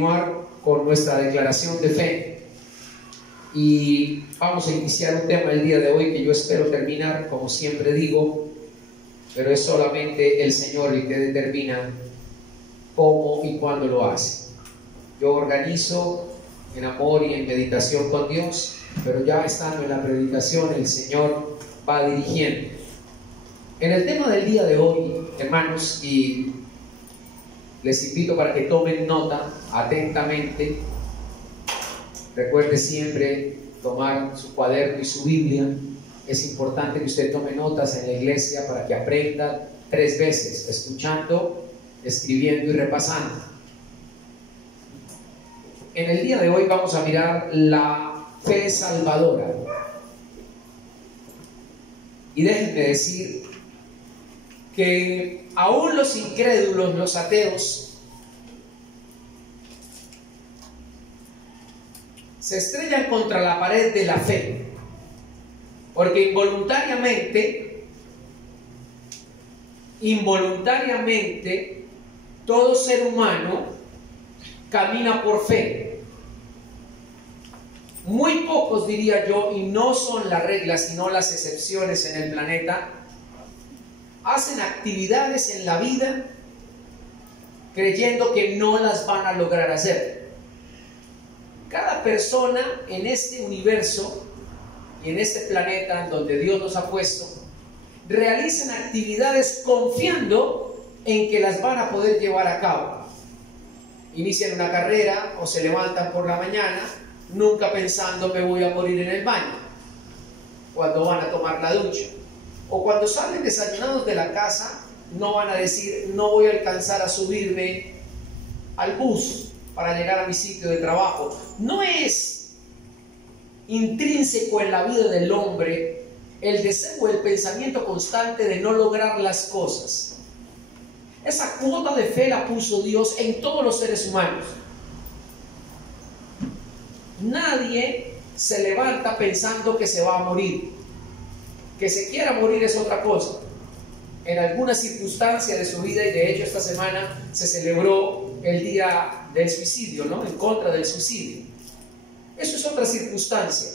continuar con nuestra declaración de fe y vamos a iniciar un tema el día de hoy que yo espero terminar, como siempre digo, pero es solamente el Señor el que determina cómo y cuándo lo hace. Yo organizo en amor y en meditación con Dios, pero ya estando en la predicación el Señor va dirigiendo. En el tema del día de hoy, hermanos, y les invito para que tomen nota atentamente. Recuerde siempre tomar su cuaderno y su Biblia. Es importante que usted tome notas en la iglesia para que aprenda 3 veces, escuchando, escribiendo y repasando. En el día de hoy vamos a mirar la fe salvadora. Y déjenme decir que aún los incrédulos, los ateos, se estrellan contra la pared de la fe, porque involuntariamente, todo ser humano camina por fe. Muy pocos, diría yo, y no son la regla sino las excepciones en el planeta, hacen actividades en la vida creyendo que no las van a lograr hacer. Cada persona en este universo y en este planeta en donde Dios nos ha puesto, realizan actividades confiando en que las van a poder llevar a cabo. Inician una carrera o se levantan por la mañana nunca pensando me voy a morir en el baño, cuando van a tomar la ducha. O cuando salen desayunados de la casa, no van a decir, no voy a alcanzar a subirme al bus para llegar a mi sitio de trabajo. No es intrínseco en la vida del hombre el deseo o el pensamiento constante de no lograr las cosas. Esa cuota de fe la puso Dios en todos los seres humanos. Nadie se levanta pensando que se va a morir. Que se quiera morir es otra cosa. En alguna circunstancia de su vida, y de hecho esta semana se celebró el día del suicidio, ¿no? En contra del suicidio. Eso es otra circunstancia.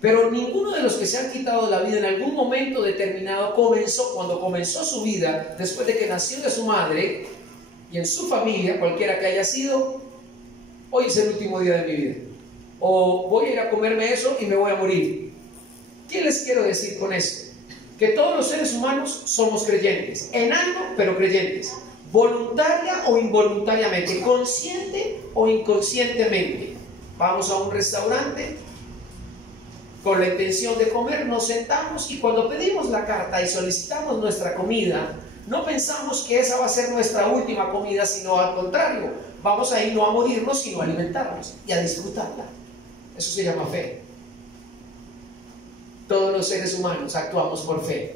Pero ninguno de los que se han quitado la vida en algún momento determinado cuando comenzó su vida, después de que nació de su madre y en su familia, cualquiera que haya sido, hoy es el último día de mi vida. O voy a ir a comerme eso y me voy a morir. ¿Qué les quiero decir con esto? Que todos los seres humanos somos creyentes, en algo, pero creyentes, voluntaria o involuntariamente, consciente o inconscientemente. Vamos a un restaurante con la intención de comer, nos sentamos y cuando pedimos la carta y solicitamos nuestra comida, no pensamos que esa va a ser nuestra última comida, sino al contrario, vamos a ir no a morirnos, sino a alimentarnos y a disfrutarla. Eso se llama fe. Todos los seres humanos actuamos por fe.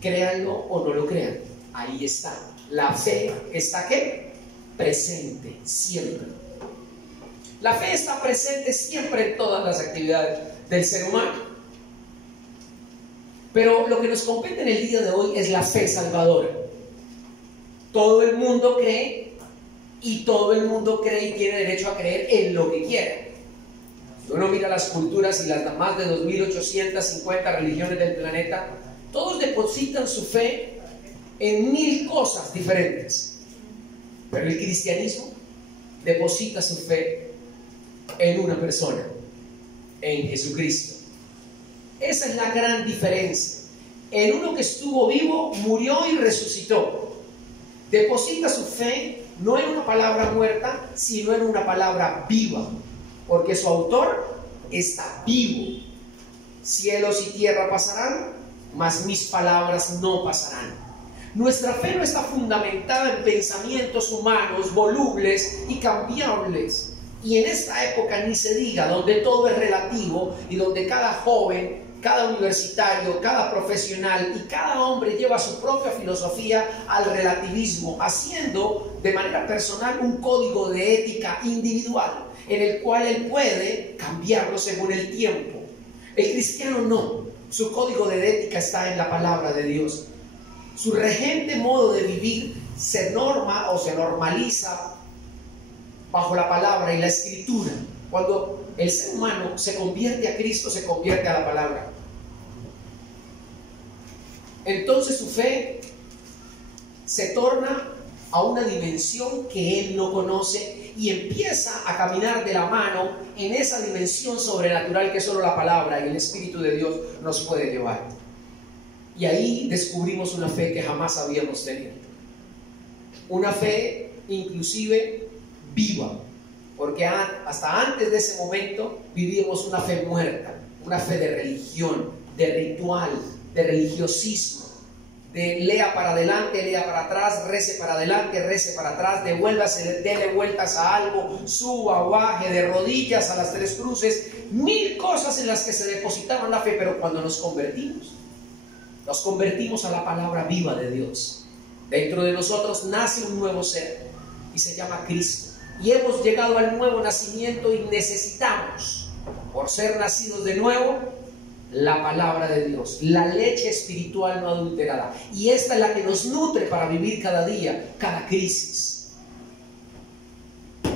Créanlo o no lo crean. Ahí está. La fe está ¿qué? Presente, siempre. La fe está presente siempre en todas las actividades del ser humano. Pero lo que nos compete en el día de hoy es la fe salvadora. Todo el mundo cree y todo el mundo cree y tiene derecho a creer en lo que quiera. Uno mira las culturas y las más de 2.850 religiones del planeta, todos depositan su fe en 1000 cosas diferentes. Pero el cristianismo deposita su fe en una persona, en Jesucristo. Esa es la gran diferencia. En uno que estuvo vivo, murió y resucitó. Deposita su fe no en una palabra muerta, sino en una palabra viva. Porque su autor está vivo. Cielos y tierra pasarán, mas mis palabras no pasarán. Nuestra fe no está fundamentada en pensamientos humanos, volubles y cambiables. Y en esta época ni se diga, donde todo es relativo y donde cada joven, cada universitario, cada profesional y cada hombre lleva su propia filosofía al relativismo, haciendo de manera personal un código de ética individual, en el cual él puede cambiarlo según el tiempo. El cristiano no. Su código de ética está en la palabra de Dios. Su regente modo de vivir se norma o se normaliza bajo la palabra y la escritura. Cuando el ser humano se convierte a Cristo, se convierte a la palabra. Entonces su fe se torna a una dimensión que él no conoce y empieza a caminar de la mano en esa dimensión sobrenatural que solo la palabra y el Espíritu de Dios nos puede llevar. Y ahí descubrimos una fe que jamás habíamos tenido. Una fe inclusive viva, porque hasta antes de ese momento vivíamos una fe muerta, una fe de religión, de ritual, de religiosismo, de lea para adelante, lea para atrás, rece para adelante, rece para atrás, devuélvase, dele vueltas a algo, suba, baje, de rodillas a las tres cruces, mil cosas en las que se depositaba la fe. Pero cuando nos convertimos a la palabra viva de Dios, dentro de nosotros nace un nuevo ser y se llama Cristo. Y hemos llegado al nuevo nacimiento y necesitamos, por ser nacidos de nuevo, la palabra de Dios, la leche espiritual no adulterada. Y esta es la que nos nutre para vivir cada día, cada crisis.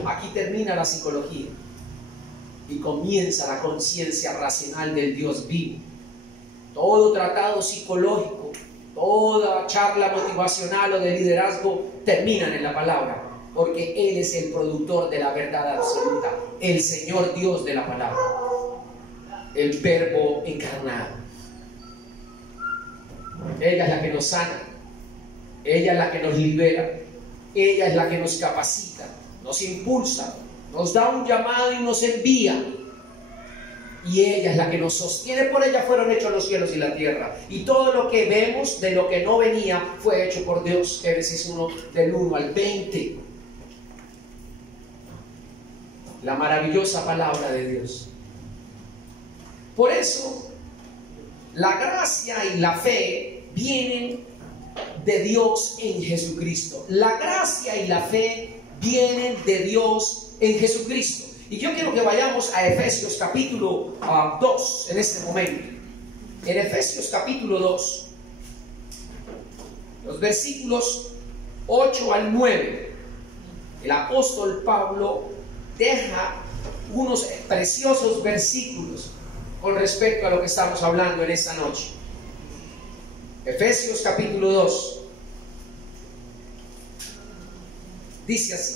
Aquí termina la psicología y comienza la conciencia racional del Dios vivo. Todo tratado psicológico, toda charla motivacional o de liderazgo terminan en la palabra, porque Él es el productor de la verdad absoluta, el Señor Dios de la palabra, el Verbo encarnado. Ella es la que nos sana, ella es la que nos libera, ella es la que nos capacita, nos impulsa, nos da un llamado y nos envía. Y ella es la que nos sostiene. Por ella fueron hechos los cielos y la tierra. Y todo lo que vemos de lo que no venía fue hecho por Dios. Génesis 1, del 1 al 20. La maravillosa palabra de Dios. Por eso, la gracia y la fe vienen de Dios en Jesucristo. La gracia y la fe vienen de Dios en Jesucristo. Y yo quiero que vayamos a Efesios capítulo 2 en este momento. En Efesios capítulo 2, los versículos 8 al 9, el apóstol Pablo deja unos preciosos versículos con respecto a lo que estamos hablando en esta noche. Efesios capítulo 2 dice así: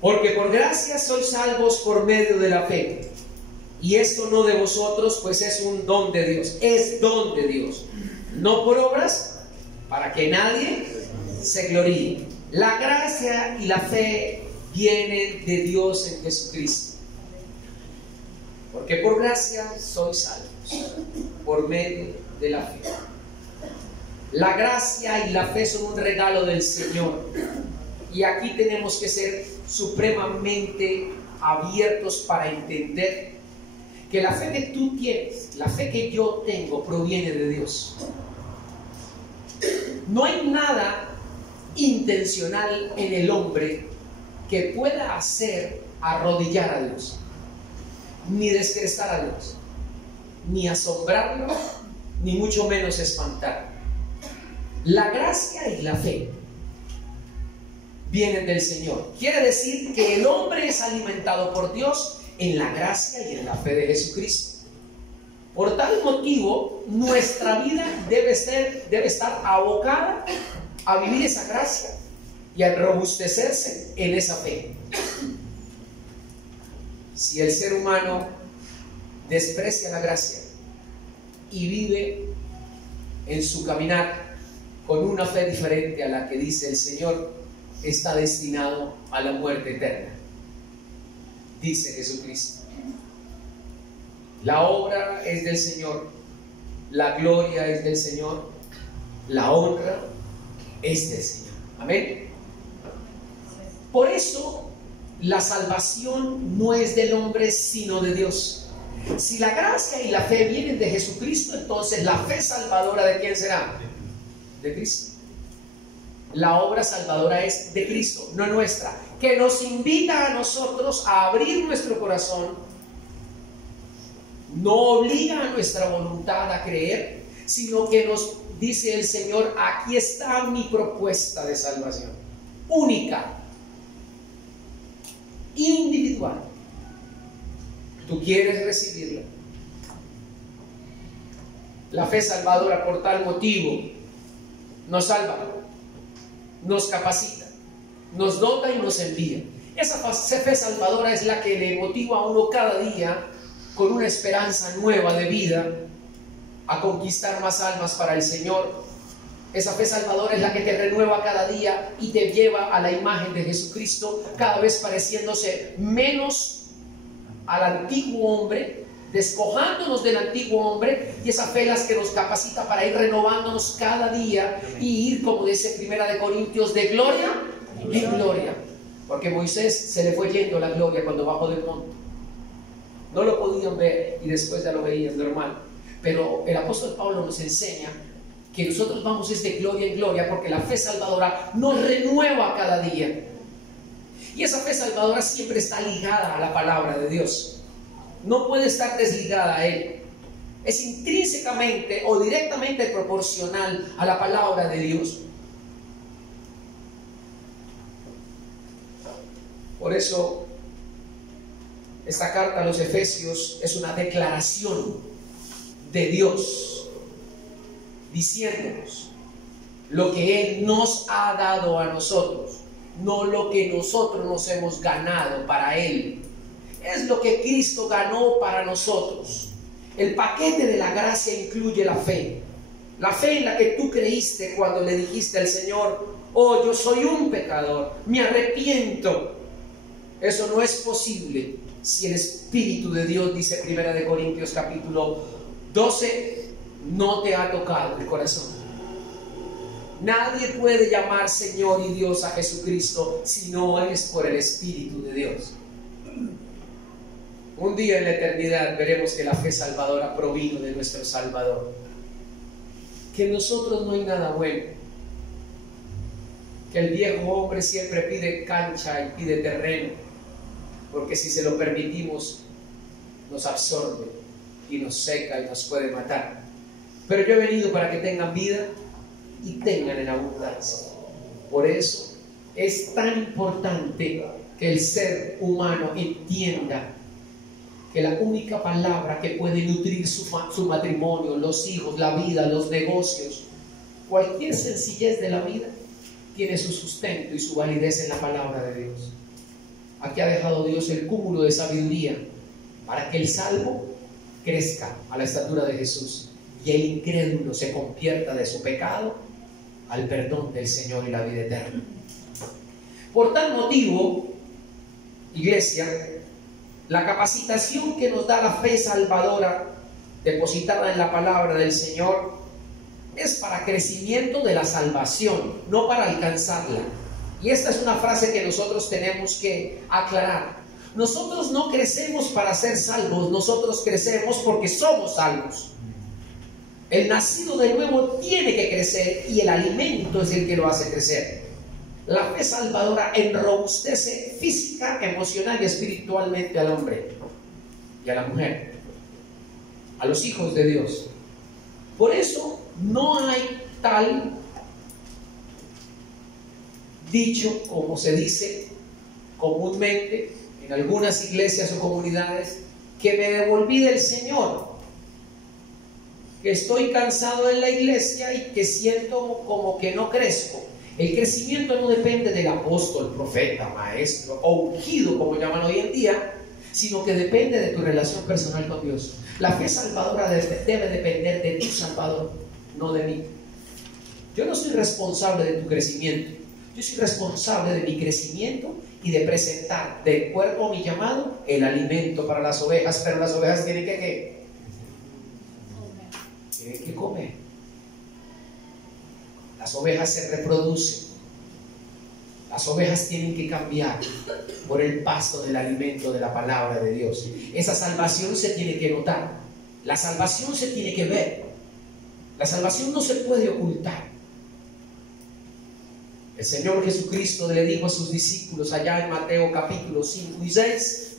porque por gracia sois salvos por medio de la fe, y esto no de vosotros, pues es un don de Dios, es don de Dios, no por obras, para que nadie se gloríe. La gracia y la fe vienen de Dios en Jesucristo. Porque por gracia sois salvos por medio de la fe. La gracia y la fe son un regalo del Señor. Y aquí tenemos que ser supremamente abiertos para entender que la fe que tú tienes, la fe que yo tengo, proviene de Dios. No hay nada intencional en el hombre que pueda hacer arrodillar a Dios, ni descrestar a Dios, ni asombrarlo, ni mucho menos espantarlo. La gracia y la fe vienen del Señor. Quiere decir que el hombre es alimentado por Dios en la gracia y en la fe de Jesucristo. Por tal motivo, nuestra vida debe estar abocada a vivir esa gracia y a robustecerse en esa fe. Si el ser humano desprecia la gracia y vive en su caminar con una fe diferente a la que dice el Señor, está destinado a la muerte eterna. Dice Jesucristo: la obra es del Señor, la gloria es del Señor, la honra es del Señor. Amén. Por eso la salvación no es del hombre sino de Dios. Si la gracia y la fe vienen de Jesucristo, entonces la fe salvadora, ¿de quién será? De Cristo. La obra salvadora es de Cristo, no nuestra, que nos invita a nosotros a abrir nuestro corazón. No obliga a nuestra voluntad a creer, sino que nos dice el Señor: aquí está mi propuesta de salvación, única, individual. ¿Tú quieres recibirla? La fe salvadora, por tal motivo, nos salva, nos capacita, nos dota y nos envía. Esa fe salvadora es la que le motiva a uno cada día con una esperanza nueva de vida a conquistar más almas para el Señor. Esa fe salvadora es la que te renueva cada día y te lleva a la imagen de Jesucristo, cada vez pareciéndose menos al antiguo hombre, despojándonos del antiguo hombre, y esa fe es la que nos capacita para ir renovándonos cada día y ir, como dice Primera de Corintios, de gloria en gloria. Porque Moisés se le fue yendo la gloria cuando bajó del monte. No lo podían ver y después ya lo veían normal. Pero el apóstol Pablo nos enseña que nosotros vamos de gloria en gloria porque la fe salvadora nos renueva cada día. Y esa fe salvadora siempre está ligada a la palabra de Dios. No puede estar desligada a Él. Es intrínsecamente o directamente proporcional a la palabra de Dios. Por eso, esta carta a los Efesios es una declaración de Dios, diciéndonos lo que Él nos ha dado a nosotros, no lo que nosotros nos hemos ganado para Él. Es lo que Cristo ganó para nosotros. El paquete de la gracia incluye la fe en la que tú creíste cuando le dijiste al Señor: oh, yo soy un pecador, me arrepiento. Eso no es posible si el Espíritu de Dios, dice Primera de Corintios capítulo 12, no te ha tocado el corazón. Nadie puede llamar Señor y Dios a Jesucristo si no es por el Espíritu de Dios. Un día en la eternidad veremos que la fe salvadora provino de nuestro Salvador. Que en nosotros no hay nada bueno. Que el viejo hombre siempre pide cancha y pide terreno, porque si se lo permitimos nos absorbe y nos seca y nos puede matar. Pero yo he venido para que tengan vida y tengan en abundancia. Por eso es tan importante que el ser humano entienda que la única palabra que puede nutrir su matrimonio, los hijos, la vida, los negocios, cualquier sencillez de la vida, tiene su sustento y su validez en la palabra de Dios. Aquí ha dejado Dios el cúmulo de sabiduría para que el salvo crezca a la estatura de Jesús y el incrédulo se convierta de su pecado al perdón del Señor y la vida eterna. Por tal motivo, iglesia, la capacitación que nos da la fe salvadora depositada en la palabra del Señor es para crecimiento de la salvación, no para alcanzarla. Y esta es una frase que nosotros tenemos que aclarar. Nosotros no crecemos para ser salvos, nosotros crecemos porque somos salvos. El nacido de nuevo tiene que crecer y el alimento es el que lo hace crecer. La fe salvadora enrobustece física, emocional y espiritualmente al hombre y a la mujer, a los hijos de Dios. Por eso no hay tal dicho como se dice comúnmente en algunas iglesias o comunidades, que me devolví del Señor, que estoy cansado en la iglesia y que siento como que no crezco. El crecimiento no depende del apóstol, profeta, maestro o ungido, como llaman hoy en día, sino que depende de tu relación personal con Dios. La fe salvadora debe depender de tu Salvador, no de mí. Yo no soy responsable de tu crecimiento. Yo soy responsable de mi crecimiento y de presentar, de acuerdo a mi llamado, el alimento para las ovejas. Pero las ovejas tienen que ¿qué? Tienen que comer. Las ovejas se reproducen. Las ovejas tienen que cambiar por el pasto del alimento de la palabra de Dios. Esa salvación se tiene que notar. La salvación se tiene que ver. La salvación no se puede ocultar. El Señor Jesucristo le dijo a sus discípulos allá en Mateo capítulo 5 y 6: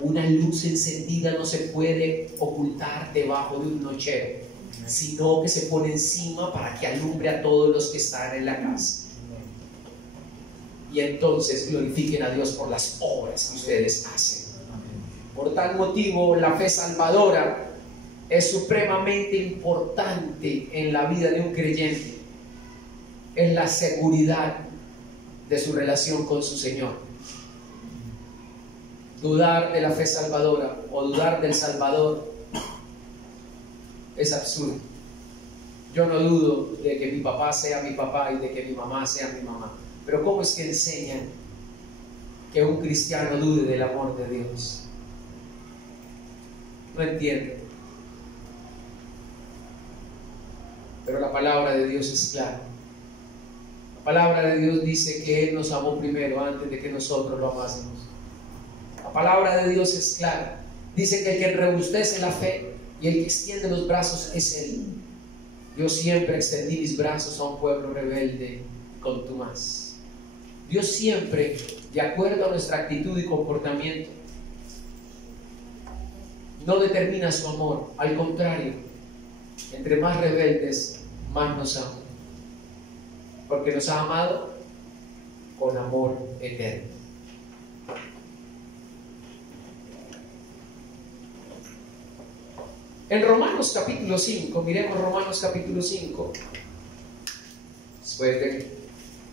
una luz encendida no se puede ocultar debajo de un nochero, sino que se pone encima para que alumbre a todos los que están en la casa. y entonces glorifiquen a Dios por las obras que ustedes hacen. Por tal motivo, la fe salvadora es supremamente importante en la vida de un creyente. Es la seguridad de su relación con su Señor. Dudar de la fe salvadora o dudar del Salvador es absurdo. Yo no dudo de que mi papá sea mi papá y de que mi mamá sea mi mamá. Pero ¿cómo es que enseñan que un cristiano dude del amor de Dios? No entiendo. Pero la palabra de Dios es clara. La palabra de Dios dice que Él nos amó primero antes de que nosotros lo amásemos. La palabra de Dios es clara. Dice que el que rebustece la fe y el que extiende los brazos es Él. Yo siempre extendí mis brazos a un pueblo rebelde y contumaz. Dios siempre, de acuerdo a nuestra actitud y comportamiento, no determina su amor. Al contrario, entre más rebeldes, más nos ama. Porque nos ha amado con amor eterno. En Romanos capítulo 5, miremos Romanos capítulo 5, después de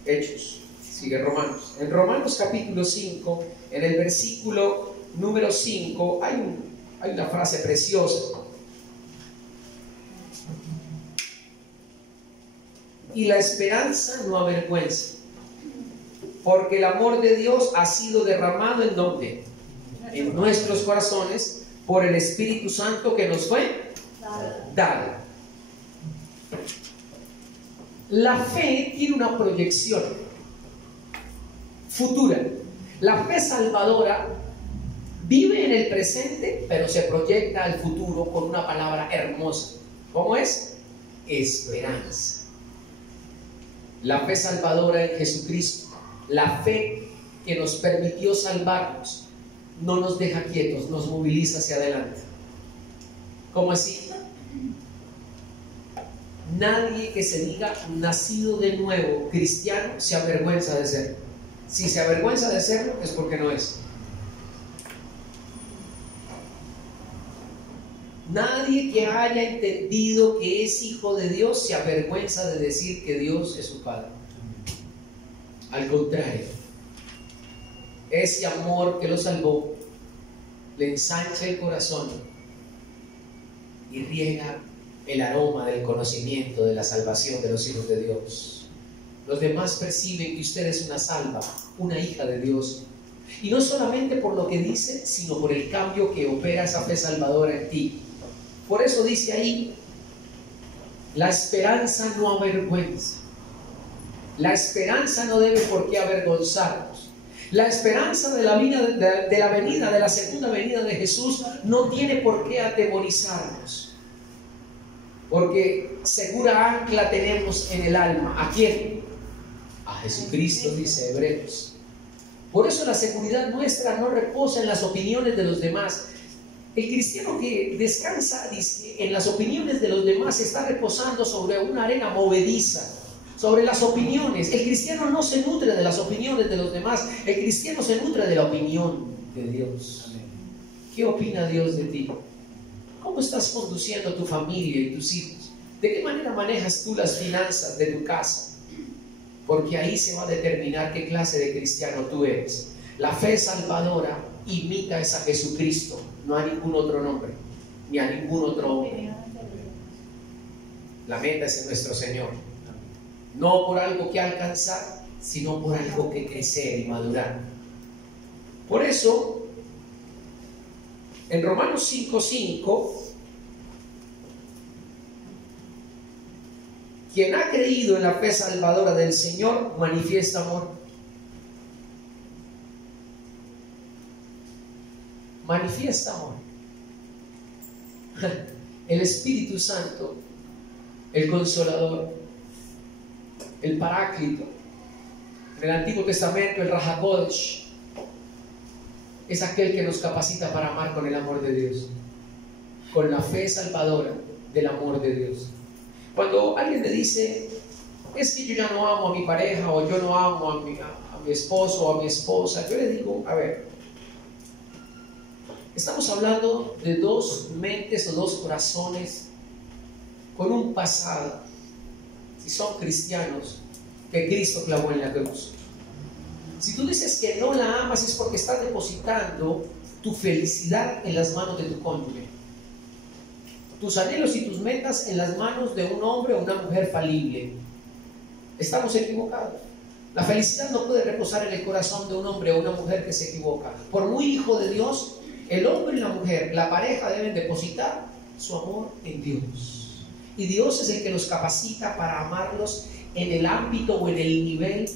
Hechos, sigue Romanos. En Romanos capítulo 5, en el versículo número 5, hay una frase preciosa. Y la esperanza no avergüenza, porque el amor de Dios ha sido derramado ¿en dónde? En nuestros corazones, por el Espíritu Santo que nos fue dado. La fe tiene una proyección futura. La fe salvadora vive en el presente, pero se proyecta al futuro con una palabra hermosa. ¿Cómo es? Esperanza. La fe salvadora en Jesucristo, la fe que nos permitió salvarnos, no nos deja quietos, nos moviliza hacia adelante. ¿Cómo así? Nadie que se diga nacido de nuevo, cristiano, se avergüenza de serlo. Si se avergüenza de serlo, es porque no es. Nadie que haya entendido que es hijo de Dios se avergüenza de decir que Dios es su Padre. Al contrario, ese amor que lo salvó le ensancha el corazón y riega el aroma del conocimiento de la salvación de los hijos de Dios. Los demás perciben que usted es una salva, una hija de Dios, y no solamente por lo que dice, sino por el cambio que opera esa fe salvadora en ti. Por eso dice ahí, la esperanza no avergüenza. La esperanza no debe por qué avergonzarnos. La esperanza de la segunda venida de Jesús no tiene por qué atemorizarnos, porque segura ancla tenemos en el alma. ¿A quién? A Jesucristo, dice Hebreos. Por eso la seguridad nuestra no reposa en las opiniones de los demás. El cristiano que descansa en las opiniones de los demás está reposando sobre una arena movediza, sobre las opiniones. El cristiano no se nutre de las opiniones de los demás, el cristiano se nutre de la opinión de Dios. ¿Qué opina Dios de ti? ¿Cómo estás conduciendo tu familia y tus hijos? ¿De qué manera manejas tú las finanzas de tu casa? Porque ahí se va a determinar qué clase de cristiano tú eres. La fe salvadora imita es a Jesucristo, no a ningún otro nombre, ni a ningún otro hombre. La meta es en nuestro Señor. No por algo que alcanzar, sino por algo que crecer y madurar. Por eso, en Romanos 5:5, quien ha creído en la fe salvadora del Señor manifiesta amor. Manifiesta amor. El Espíritu Santo, el Consolador, el Paráclito, en el Antiguo Testamento el Raja Kodesh, es aquel que nos capacita para amar con el amor de Dios, con la fe salvadora del amor de Dios. Cuando alguien me dice, es que yo ya no amo a mi pareja, o yo no amo a mi esposo o a mi esposa, yo le digo, a ver, estamos hablando de dos mentes o dos corazones con un pasado, si son cristianos, que Cristo clavó en la cruz. Si tú dices que no la amas es porque estás depositando tu felicidad en las manos de tu cónyuge, tus anhelos y tus metas en las manos de un hombre o una mujer falible. Estamos equivocados. La felicidad no puede reposar en el corazón de un hombre o una mujer que se equivoca. Por muy hijo de Dios, el hombre y la mujer, la pareja, deben depositar su amor en Dios. Y Dios es el que los capacita para amarlos en el ámbito o en el nivel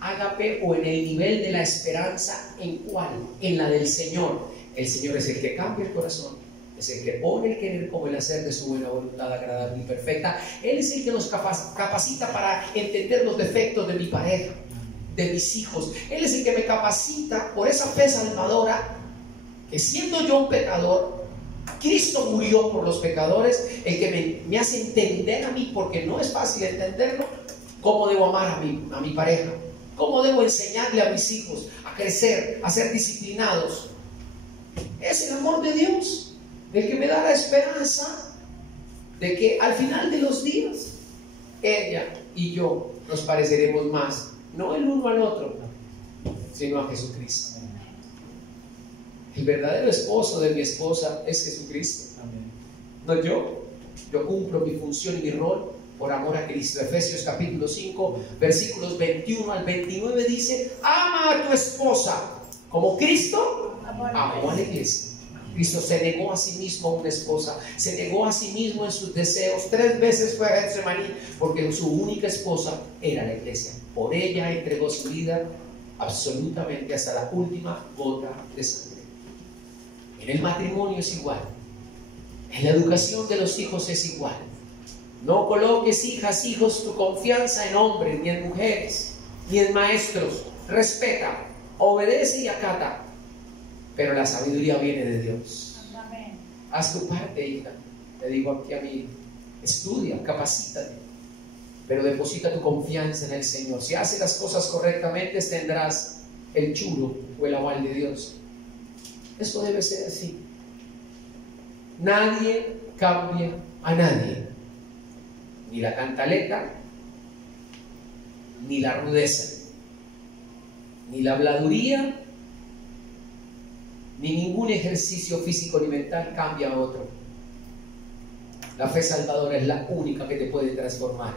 ágape o en el nivel de la esperanza. ¿En cuál? En la del Señor. El Señor es el que cambia el corazón, es el que pone el querer como el hacer de su buena voluntad agradable y perfecta. Él es el que nos capacita para entender los defectos de mi pareja, de mis hijos. Él es el que me capacita por esa fe salvadora, que siendo yo un pecador, Cristo murió por los pecadores, el que me hace entender a mí, porque no es fácil entenderlo, cómo debo amar a mi pareja, cómo debo enseñarle a mis hijos a crecer, a ser disciplinados. Es el amor de Dios el que me da la esperanza de que al final de los días ella y yo nos pareceremos más, no el uno al otro, sino a Jesucristo. El verdadero esposo de mi esposa es Jesucristo, no yo. Yo cumplo mi función y mi rol por amor a Cristo. Efesios capítulo 5 versículos 21 al 29 dice: ama a tu esposa como Cristo amó a la iglesia. Cristo se negó a sí mismo a una esposa, se negó a sí mismo en sus deseos. 3 veces fue a Getsemaní porque su única esposa era la iglesia. Por ella entregó su vida absolutamente hasta la última gota de sangre. En el matrimonio es igual, en la educación de los hijos es igual. No coloques, hijas, hijos, tu confianza en hombres, ni en mujeres, ni en maestros. Respeta, obedece y acata, pero la sabiduría viene de Dios. Amén. Haz tu parte, hija. Te digo aquí a mí, estudia, capacítate, pero deposita tu confianza en el Señor. Si haces las cosas correctamente, tendrás el chulo o el aval de Dios. Eso debe ser así. Nadie cambia a nadie, ni la cantaleta, ni la rudeza, ni la habladuría, ni ningún ejercicio físico ni mental cambia a otro. La fe salvadora es la única que te puede transformar.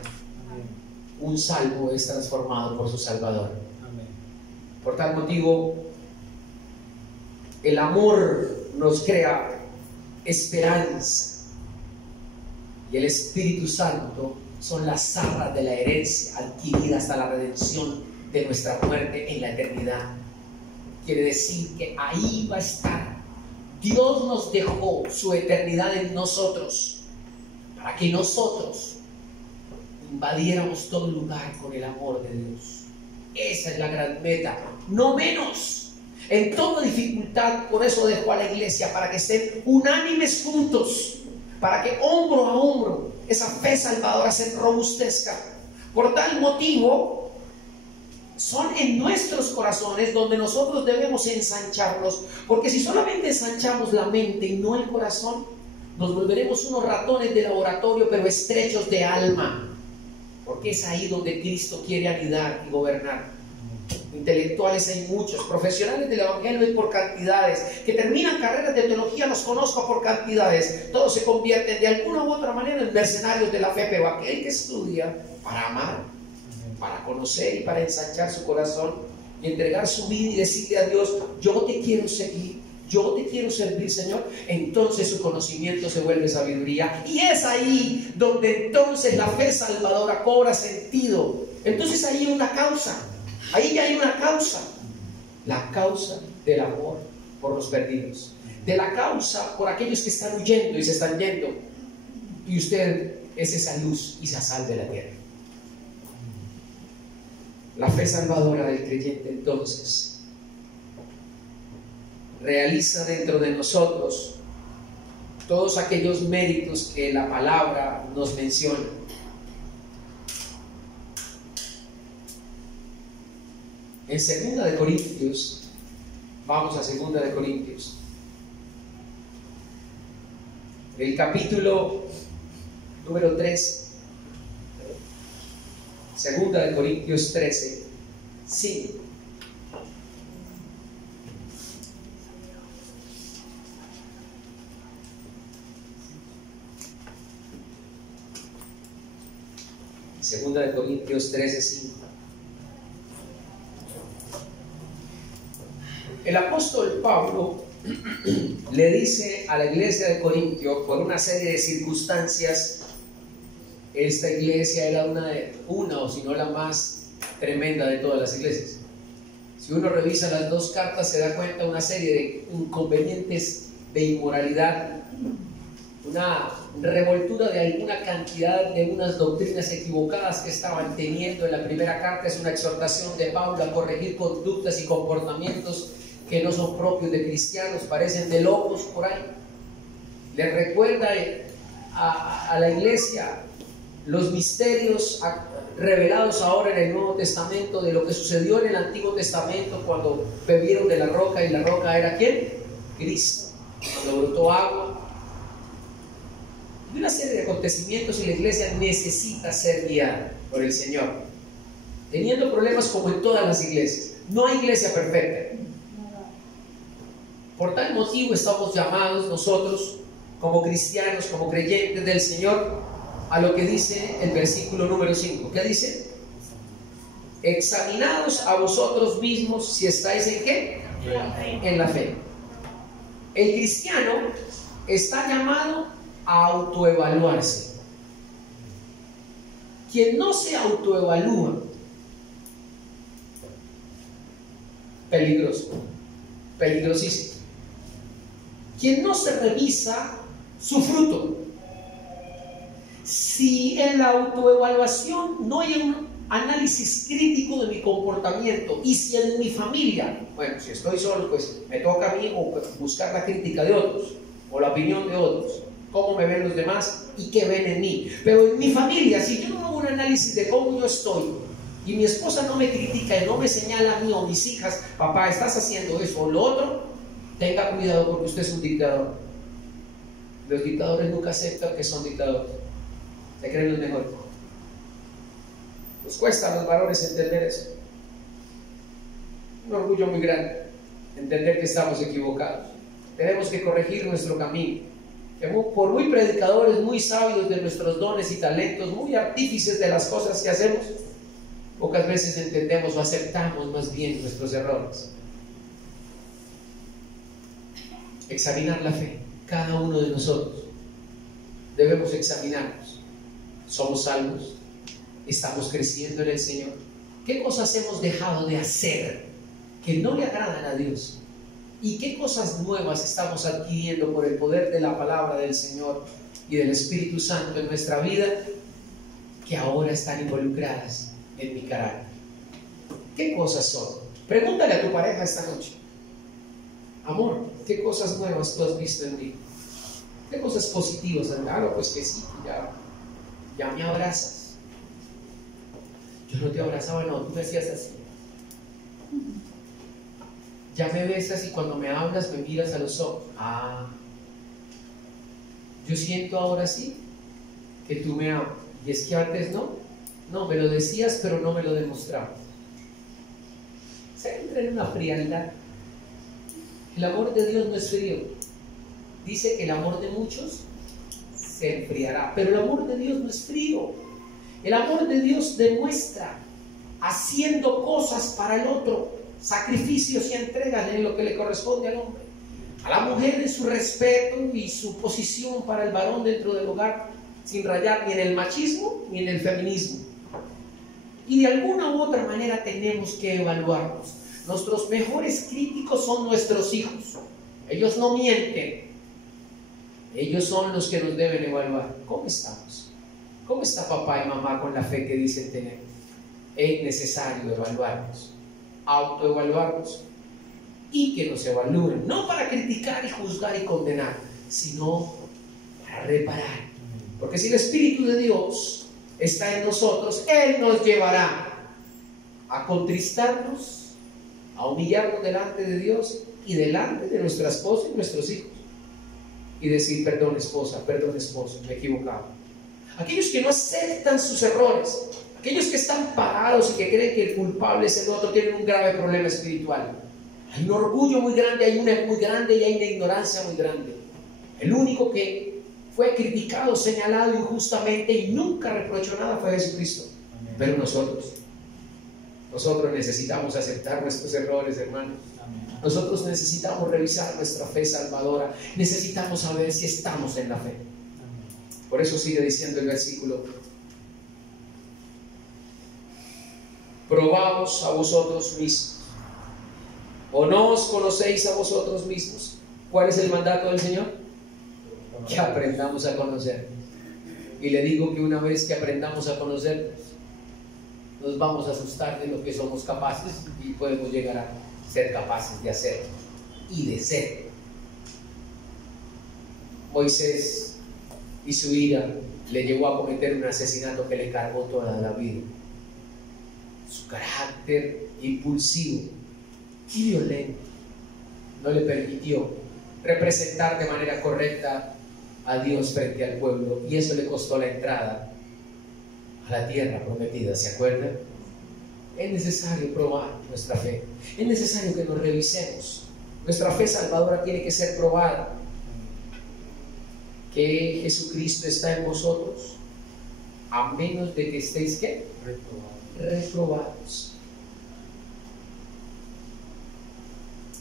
Un salvo es transformado por su Salvador. Por tal motivo, el amor nos crea esperanza, y el Espíritu Santo son las arras de la herencia adquirida hasta la redención de nuestra muerte en la eternidad. Quiere decir que ahí va a estar. Dios nos dejó su eternidad en nosotros para que nosotros invadiéramos todo lugar con el amor de Dios. Esa es la gran meta, no menos. En toda dificultad, por eso dejó a la iglesia, para que estén unánimes juntos, para que hombro a hombro esa fe salvadora se robustezca. Por tal motivo, son en nuestros corazones donde nosotros debemos ensancharnos, porque si solamente ensanchamos la mente y no el corazón, nos volveremos unos ratones de laboratorio, pero estrechos de alma, porque es ahí donde Cristo quiere anidar y gobernar. Intelectuales hay muchos, profesionales del evangelio hay por cantidades, que terminan carreras de teología, los conozco por cantidades. Todos se convierten de alguna u otra manera en mercenarios de la fe, pero aquel que estudia para amar, para conocer y para ensanchar su corazón y entregar su vida y decirle a Dios: yo te quiero seguir, yo te quiero servir, Señor, entonces su conocimiento se vuelve sabiduría, y es ahí donde entonces la fe salvadora cobra sentido. Entonces ahí hay una causa. Ahí ya hay una causa, la causa del amor por los perdidos, de la causa por aquellos que están huyendo y se están yendo, y usted es esa luz y esa sal de la tierra. La fe salvadora del creyente entonces realiza dentro de nosotros todos aquellos méritos que la palabra nos menciona. En 2 de Corintios, vamos a 2 de Corintios, el capítulo número 13, 2 de Corintios 13, 5. Segunda de Corintios 13, 5. El apóstol Pablo le dice a la iglesia de Corintio, por una serie de circunstancias, esta iglesia era una o si no la más tremenda de todas las iglesias. Si uno revisa las dos cartas se da cuenta de una serie de inconvenientes de inmoralidad, una revoltura de alguna cantidad de unas doctrinas equivocadas que estaban teniendo. En la primera carta es una exhortación de Pablo a corregir conductas y comportamientos que no son propios de cristianos, parecen de locos por ahí. Le recuerda a la iglesia los misterios revelados ahora en el Nuevo Testamento de lo que sucedió en el Antiguo Testamento cuando bebieron de la roca, y la roca era ¿quién? Cristo. Cuando brotó agua, y una serie de acontecimientos, y la iglesia necesita ser guiada por el Señor, teniendo problemas como en todas las iglesias. No hay iglesia perfecta. Por tal motivo estamos llamados nosotros como cristianos, como creyentes del Señor, a lo que dice el versículo número 5. ¿Qué dice? Examinados a vosotros mismos si estáis en ¿qué? En la fe. El cristiano está llamado a autoevaluarse. Quien no se autoevalúa, peligroso, peligrosísimo. Quien no se revisa su fruto. Si en la autoevaluación no hay un análisis crítico de mi comportamiento, y si en mi familia, bueno, si estoy solo, pues me toca a mí buscar la crítica de otros o la opinión de otros, cómo me ven los demás y qué ven en mí. Pero en mi familia, si yo no hago un análisis de cómo yo estoy, y mi esposa no me critica y no me señala a mí o mis hijas, papá, estás haciendo eso o lo otro, tenga cuidado, porque usted es un dictador. Los dictadores nunca aceptan que son dictadores, se creen los mejores. Nos cuesta a los varones entender eso. Un orgullo muy grande entender que estamos equivocados. Tenemos que corregir nuestro camino. Por muy predicadores, muy sabios de nuestros dones y talentos, muy artífices de las cosas que hacemos, pocas veces entendemos o aceptamos más bien nuestros errores. Examinar la fe. Cada uno de nosotros debemos examinarnos. ¿Somos salvos? ¿Estamos creciendo en el Señor? ¿Qué cosas hemos dejado de hacer que no le agradan a Dios? ¿Y qué cosas nuevas estamos adquiriendo por el poder de la palabra del Señor y del Espíritu Santo en nuestra vida que ahora están involucradas en mi carácter? ¿Qué cosas son? Pregúntale a tu pareja esta noche: amor, ¿qué cosas nuevas tú has visto en mí? ¿Qué cosas positivas? Claro, pues que sí, ya me abrazas. Yo no te abrazaba, no, tú me hacías así. Ya me besas y cuando me hablas me miras a los ojos. Yo siento ahora sí que tú me amas. Y es que antes no, me lo decías pero no me lo demostrabas. Se entra en una frialdad. El amor de Dios no es frío. Dice que el amor de muchos se enfriará, pero el amor de Dios no es frío. El amor de Dios demuestra haciendo cosas para el otro, sacrificios y entregas en lo que le corresponde al hombre. A la mujer en su respeto y su posición para el varón dentro del hogar, sin rayar ni en el machismo ni en el feminismo. Y de alguna u otra manera tenemos que evaluarnos. Nuestros mejores críticos son nuestros hijos. Ellos no mienten. Ellos son los que nos deben evaluar. ¿Cómo estamos? ¿Cómo está papá y mamá con la fe que dicen tener? Es necesario evaluarnos, autoevaluarnos, y que nos evalúen, no para criticar y juzgar y condenar, sino para reparar. Porque si el Espíritu de Dios está en nosotros, Él nos llevará a contristarnos a humillarnos delante de Dios y delante de nuestra esposa y nuestros hijos, y decir: perdón esposa, perdón esposo, me he equivocado. Aquellos que no aceptan sus errores, aquellos que están parados y que creen que el culpable es el otro, tienen un grave problema espiritual. Hay un orgullo muy grande, hay un ego muy grande y hay una ignorancia muy grande. El único que fue criticado, señalado injustamente y nunca reprochó nada fue Jesucristo. Amén. Pero nosotros necesitamos aceptar nuestros errores, hermanos. Amén. Nosotros necesitamos revisar nuestra fe salvadora. Necesitamos saber si estamos en la fe. Amén. Por eso sigue diciendo el versículo: probaos a vosotros mismos, ¿o no os conocéis a vosotros mismos? ¿Cuál es el mandato del Señor? Que aprendamos a conocer. Y le digo que una vez que aprendamos a conocer, nos vamos a asustar de lo que somos capaces y podemos llegar a ser capaces de hacer y de ser. Moisés y su ira le llevó a cometer un asesinato que le cargó toda la vida. Su carácter impulsivo y violento no le permitió representar de manera correcta a Dios frente al pueblo, y eso le costó la entrada a la tierra prometida. ¿Se acuerdan? Es necesario probar nuestra fe, es necesario que nos revisemos. Nuestra fe salvadora tiene que ser probada. Que Jesucristo está en vosotros, a menos de que estéis ¿qué? Reprobados.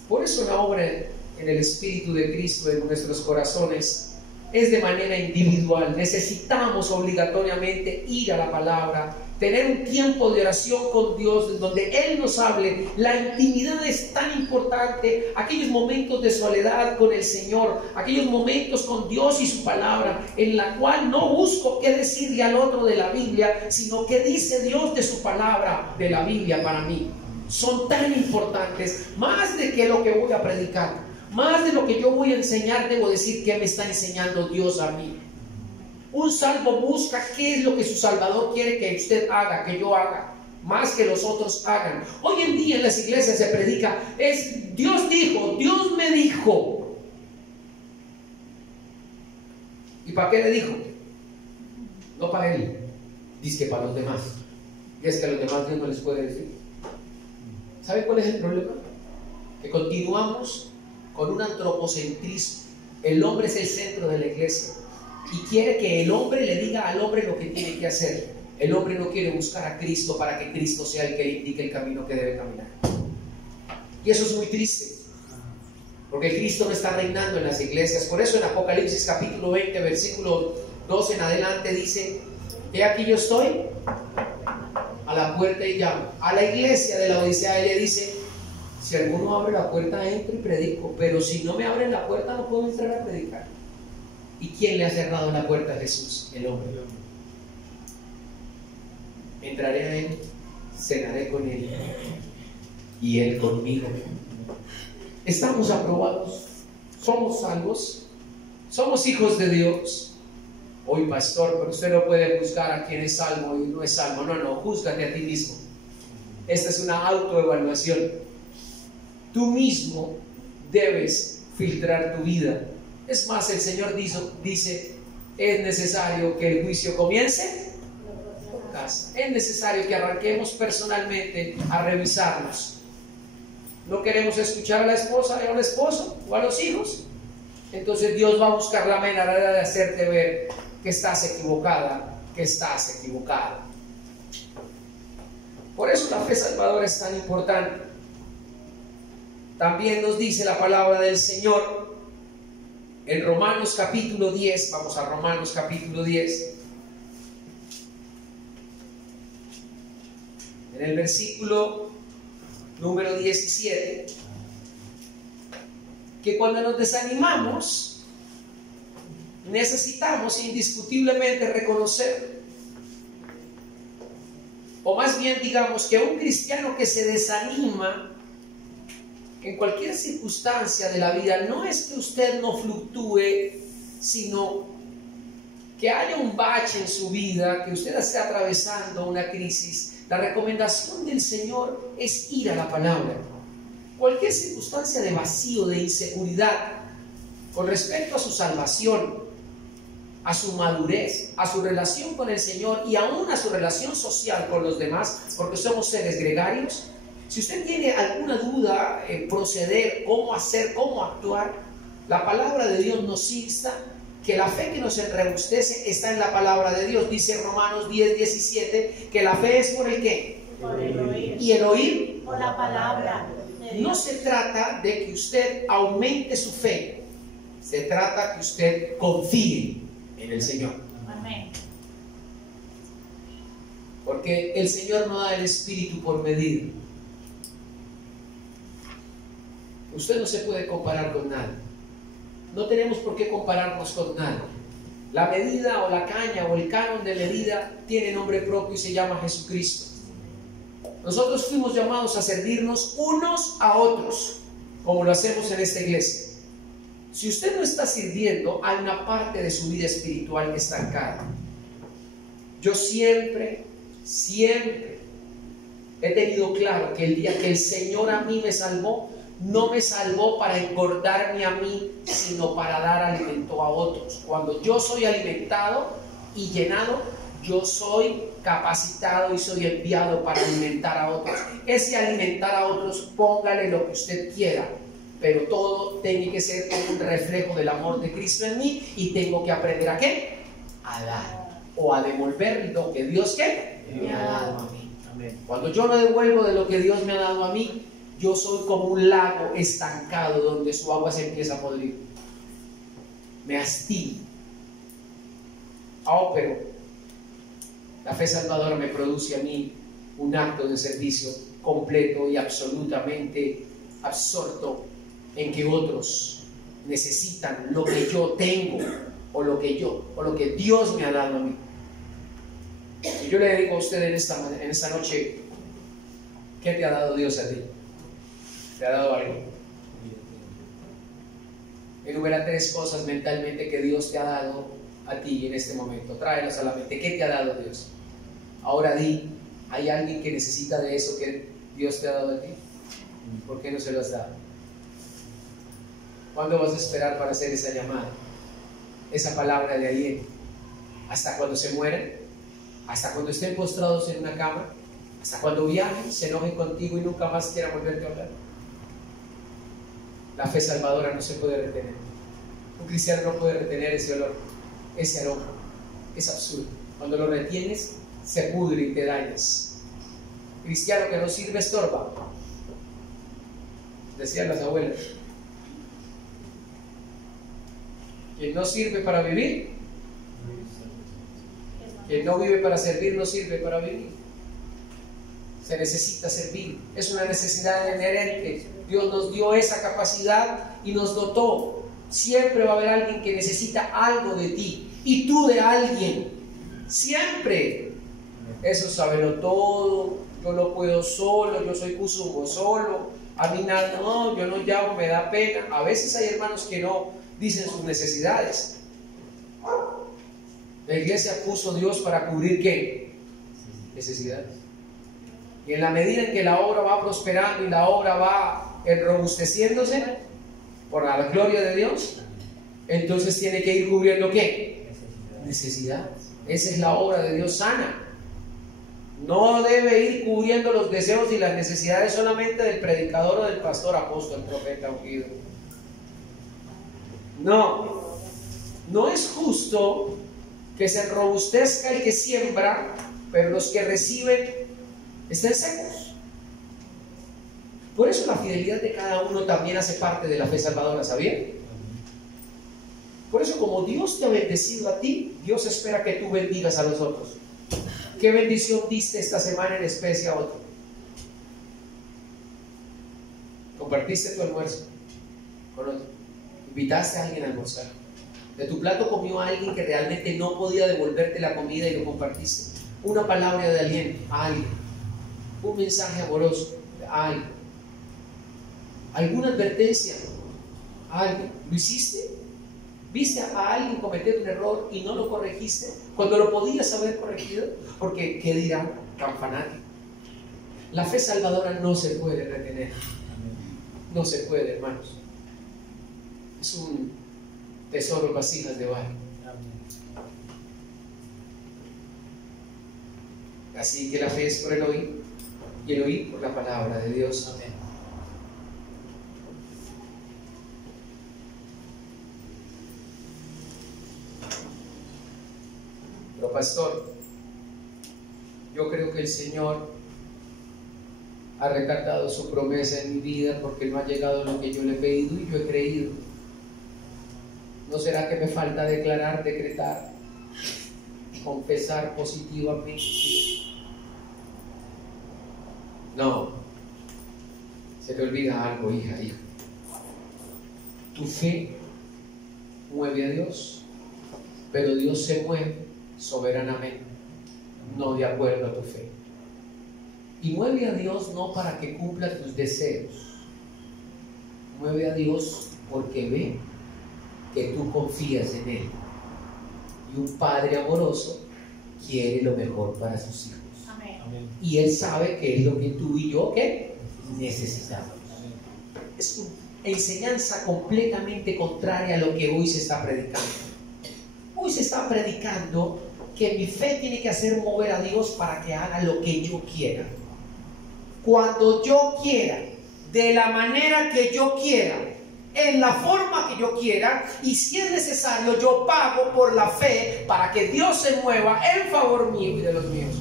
Por eso la obra en el Espíritu de Cristo en nuestros corazones es de manera individual. Necesitamos obligatoriamente ir a la palabra, tener un tiempo de oración con Dios donde Él nos hable. La intimidad es tan importante, aquellos momentos de soledad con el Señor, aquellos momentos con Dios y su palabra, en la cual no busco qué decirle al otro de la Biblia, sino qué dice Dios de su palabra, de la Biblia para mí. Son tan importantes, más de que lo que voy a predicar, más de lo que yo voy a enseñar. Debo decir qué me está enseñando Dios a mí. Un salvo busca qué es lo que su Salvador quiere que usted haga, que yo haga, más que los otros hagan. Hoy en día en las iglesias se predica, es Dios dijo, Dios me dijo. ¿Y para qué le dijo? No para él, dice que para los demás. Y es que a los demás Dios no les puede decir. ¿Sabe cuál es el problema? Que continuamos con un antropocentrismo. El hombre es el centro de la iglesia y quiere que el hombre le diga al hombre lo que tiene que hacer. El hombre no quiere buscar a Cristo para que Cristo sea el que le indique el camino que debe caminar. Y eso es muy triste, porque Cristo no está reinando en las iglesias. Por eso en Apocalipsis capítulo 20 versículo 12 en adelante dice: he aquí yo estoy a la puerta y llamo. A la iglesia de la Odisea Él le dice: si alguno abre la puerta, entro y predico, pero si no me abren la puerta, no puedo entrar a predicar. ¿Y quién le ha cerrado la puerta a Jesús? El hombre. Entraré a Él, cenaré con Él y Él conmigo. Estamos aprobados, somos salvos, somos hijos de Dios. Hoy, pastor, pero usted no puede juzgar a quien es salvo y no es salvo. No, júzgate a ti mismo. Esta es una autoevaluación. Tú mismo debes filtrar tu vida. Es más, el Señor dice: es necesario que el juicio comience por casa. Es necesario que arranquemos personalmente a revisarnos. ¿No queremos escuchar a la esposa o al esposo o a los hijos? Entonces Dios va a buscar la manera de hacerte ver que estás equivocada, que estás equivocado. Por eso la fe salvadora es tan importante. También nos dice la palabra del Señor en Romanos capítulo 10. Vamos a Romanos capítulo 10. En el versículo número 17, que cuando nos desanimamos necesitamos indiscutiblemente reconocer, o más bien digamos que un cristiano que se desanima en cualquier circunstancia de la vida, no es que usted no fluctúe, sino que haya un bache en su vida, que usted esté atravesando una crisis. La recomendación del Señor es ir a la palabra. cualquier circunstancia de vacío, de inseguridad con respecto a su salvación, a su madurez, a su relación con el Señor y aún a su relación social con los demás, porque somos seres gregarios. Si usted tiene alguna duda en proceder, cómo hacer, cómo actuar, la palabra de Dios nos insta que la fe que nos enrebustece está en la palabra de Dios. Dice Romanos 10:17 que la fe es por el ¿qué? Por el oír. Y el oír Por la palabra de Dios. no se trata de que usted aumente su fe, se trata que usted confíe en el Señor. Amén. Porque el Señor no da el Espíritu por medir. Usted no se puede comparar con nada. No tenemos por qué compararnos con nada. La medida o la caña o el canon de medida tiene nombre propio y se llama Jesucristo. Nosotros fuimos llamados a servirnos unos a otros, como lo hacemos en esta iglesia. Si usted no está sirviendo, hay una parte de su vida espiritual estancada. Yo siempre he tenido claro que el día que el Señor a mí me salvó, no me salvó para engordarme a mí, sino para dar alimento a otros. Cuando yo soy alimentado y llenado, yo soy capacitado y soy enviado para alimentar a otros. Ese alimentar a otros, póngale lo que usted quiera, pero todo tiene que ser un reflejo del amor de Cristo en mí, y tengo que aprender ¿a qué? A dar o a devolver lo que Dios ¿qué? Me ha dado a mí. Cuando yo no devuelvo de lo que Dios me ha dado a mí, yo soy como un lago estancado donde su agua se empieza a podrir. Me hastío. Pero la fe salvadora me produce a mí un acto de servicio completo y absolutamente absorto en que otros necesitan lo que yo tengo o lo que Dios me ha dado a mí. Y yo le digo a usted en esta noche, ¿qué te ha dado Dios a ti? ¿Te ha dado algo? Enumera 3 cosas mentalmente que Dios te ha dado a ti en este momento. Tráelas a la mente. ¿Qué te ha dado Dios? Ahora di, ¿hay alguien que necesita de eso que Dios te ha dado a ti? ¿Por qué no se lo has dado? ¿Cuándo vas a esperar para hacer esa llamada? Esa palabra de aliento. ¿Hasta cuando se mueren? ¿Hasta cuando estén postrados en una cama? ¿Hasta cuando viajen, se enojen contigo y nunca más quieran volverte a hablar? La fe salvadora no se puede retener. Un cristiano no puede retener ese olor, ese aroma. Es absurdo. Cuando lo retienes, se pudre y te dañas. Cristiano que no sirve estorba, decían las abuelas. Quien no sirve para vivir, quien no vive para servir, no sirve para vivir. Se necesita servir, es una necesidad inherente. Dios nos dio esa capacidad y nos dotó. Siempre va a haber alguien que necesita algo de ti y tú de alguien. Siempre. Eso sábelo todo. Yo lo puedo solo, yo soy cusumo solo. A mí nada, no, yo no llamo, me da pena. A veces hay hermanos que no dicen sus necesidades. La iglesia puso a Dios para cubrir ¿qué? Necesidades. Y en la medida en que la obra va prosperando y la obra va robusteciéndose por la gloria de Dios, entonces tiene que ir cubriendo ¿qué? Necesidades. Esa es la obra de Dios sana. No debe ir cubriendo los deseos y las necesidades solamente del predicador o del pastor, apóstol, profeta ungido. No es justo que se robustezca el que siembra, pero los que reciben estén secos. Por eso la fidelidad de cada uno también hace parte de la fe salvadora, ¿sabían? Por eso, como Dios te ha bendecido a ti, Dios espera que tú bendigas a los otros. ¿Qué bendición diste esta semana en especie a otro? ¿Compartiste tu almuerzo con otro? ¿Invitaste a alguien a almorzar? ¿De tu plato comió a alguien que realmente no podía devolverte la comida y lo compartiste? Una palabra de aliento a alguien, un mensaje amoroso a alguien, alguna advertencia a alguien. ¿Lo hiciste? ¿Viste a alguien cometer un error y no lo corregiste cuando lo podías haber corregido? Porque, ¿qué dirán? Tan fanático. La fe salvadora no se puede retener. No se puede, hermanos. Es un tesoro en vasijas de barro. Así que la fe es por el oír y el oír por la palabra de Dios. Amén. Pero pastor, yo creo que el Señor ha recargado su promesa en mi vida porque no ha llegado lo que yo le he pedido y yo he creído. ¿No será que me falta declarar, decretar, confesar positivamente? No, se te olvida algo, hija, hijo. Tu fe mueve a Dios, pero Dios se mueve soberanamente, no de acuerdo a tu fe. Y mueve a Dios no para que cumpla tus deseos, mueve a Dios porque ve que tú confías en Él. Y un padre amoroso quiere lo mejor para sus hijos. Amén. Y Él sabe que es lo que tú y yo ¿qué? Necesitamos. Es una enseñanza completamente contraria a lo que hoy se está predicando. Hoy se está predicando que mi fe tiene que hacer mover a Dios para que haga lo que yo quiera. Cuando yo quiera, de la manera que yo quiera, en la forma que yo quiera, y si es necesario, yo pago por la fe para que Dios se mueva en favor mío y de los míos.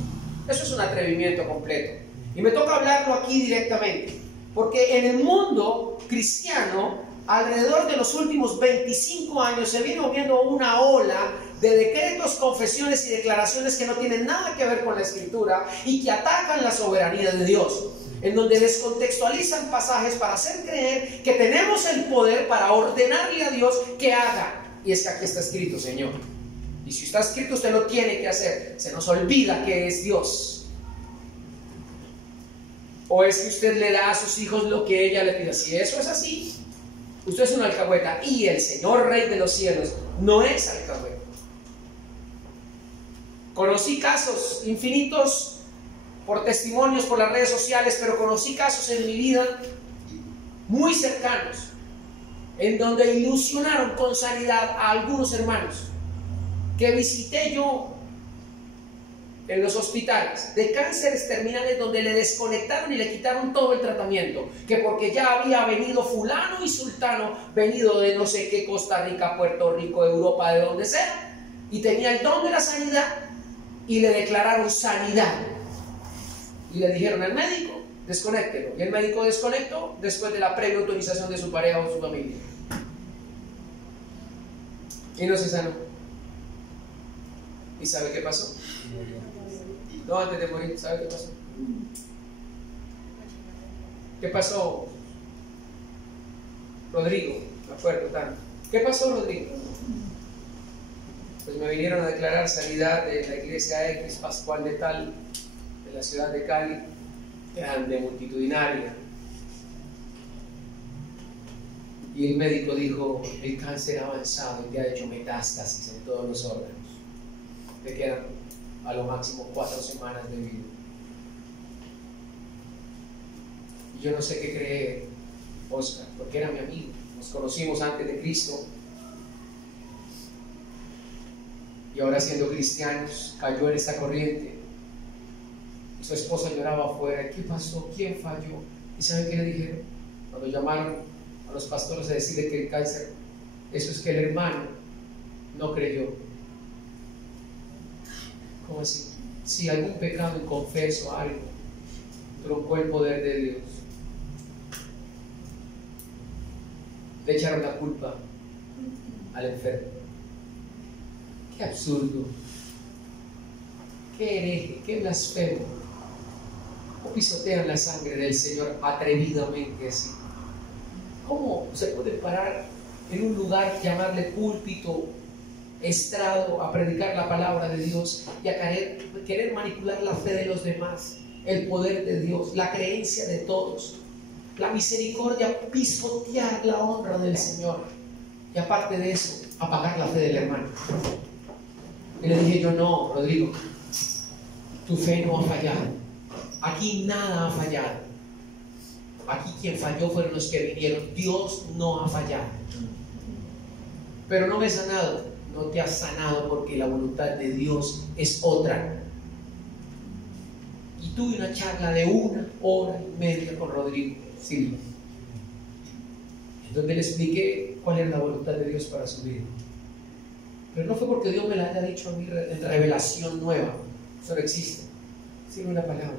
Eso es un atrevimiento completo. Y me toca hablarlo aquí directamente, porque en el mundo cristiano, alrededor de los últimos 25 años, se viene moviendo una ola de decretos, confesiones y declaraciones que no tienen nada que ver con la Escritura y que atacan la soberanía de Dios, en donde descontextualizan pasajes para hacer creer que tenemos el poder para ordenarle a Dios que haga. Y es que aquí está escrito, Señor. Y si está escrito, usted lo tiene que hacer. Se nos olvida que es Dios. O es que usted le da a sus hijos lo que ella le pida. Si eso es así, usted es una alcahueta. Y el Señor Rey de los cielos no es alcahueta. Conocí casos infinitos por testimonios, por las redes sociales, pero conocí casos en mi vida muy cercanos en donde ilusionaron con sanidad a algunos hermanos que visité yo en los hospitales de cánceres terminales, donde le desconectaron y le quitaron todo el tratamiento, que porque ya había venido fulano y sultano, venido de no sé qué, Costa Rica, Puerto Rico, Europa, de donde sea, y tenía el don de la sanidad, y le declararon sanidad, y le dijeron al médico, desconéctelo, y el médico desconectó después de la previa autorización de su pareja o su familia, y no se sanó. ¿Y sabe qué pasó? No, antes de morir, ¿sabe qué pasó? ¿Qué pasó, Rodrigo? Me acuerdo tanto. ¿Qué pasó, Rodrigo? Pues me vinieron a declarar sanidad de la iglesia X Pascual de tal, de la ciudad de Cali, grande, multitudinaria. Y el médico dijo, el cáncer ha avanzado y te ha hecho metástasis en todos los órganos. Te quedan a lo máximo 4 semanas de vida. Y yo no sé qué creer, Oscar, porque era mi amigo. Nos conocimos antes de Cristo. Y ahora, siendo cristianos, cayó en esta corriente. Y su esposa lloraba afuera. ¿Qué pasó? ¿Quién falló? ¿Y saben qué le dijeron? Cuando llamaron a los pastores a decirle que el cáncer, eso es que el hermano no creyó. ¿Cómo así? Si algún pecado inconfeso o algo truncó el poder de Dios, le echaron la culpa al enfermo. Qué absurdo, qué hereje, qué blasfemo. ¿Cómo pisotean la sangre del Señor atrevidamente así? ¿Cómo se puede parar en un lugar, llamarle púlpito, estrado, a predicar la palabra de Dios y a querer manipular la fe de los demás, el poder de Dios, la creencia de todos, la misericordia, pisotear la honra del Señor y aparte de eso, apagar la fe del hermano? Y le dije yo, no, Rodrigo, tu fe no ha fallado, aquí nada ha fallado. Aquí quien falló fueron los que vinieron. Dios no ha fallado. Pero no me he sanado. No te has sanado porque la voluntad de Dios es otra. Y tuve una charla de 1 hora y media con Rodrigo Silva, donde le expliqué cuál era la voluntad de Dios para su vida. Pero no fue porque Dios me la haya dicho a mí en revelación nueva. Eso no existe, sino en la palabra.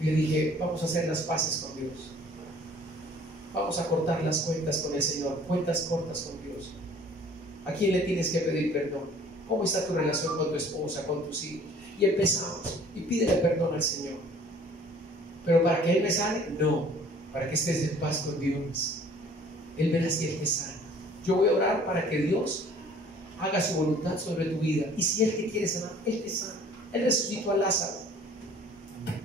Y le dije, vamos a hacer las paces con Dios. Vamos a cortar las cuentas con el Señor, cuentas cortas con Dios. ¿A quién le tienes que pedir perdón? ¿Cómo está tu relación con tu esposa, con tus hijos? Y empezamos, y pídele perdón al Señor. Pero para que Él me sane, no, para que estés en paz con Dios. Él verá si Él te sana. Yo voy a orar para que Dios haga su voluntad sobre tu vida. Y si Él te quiere sanar, Él te sana. Él resucitó a Lázaro,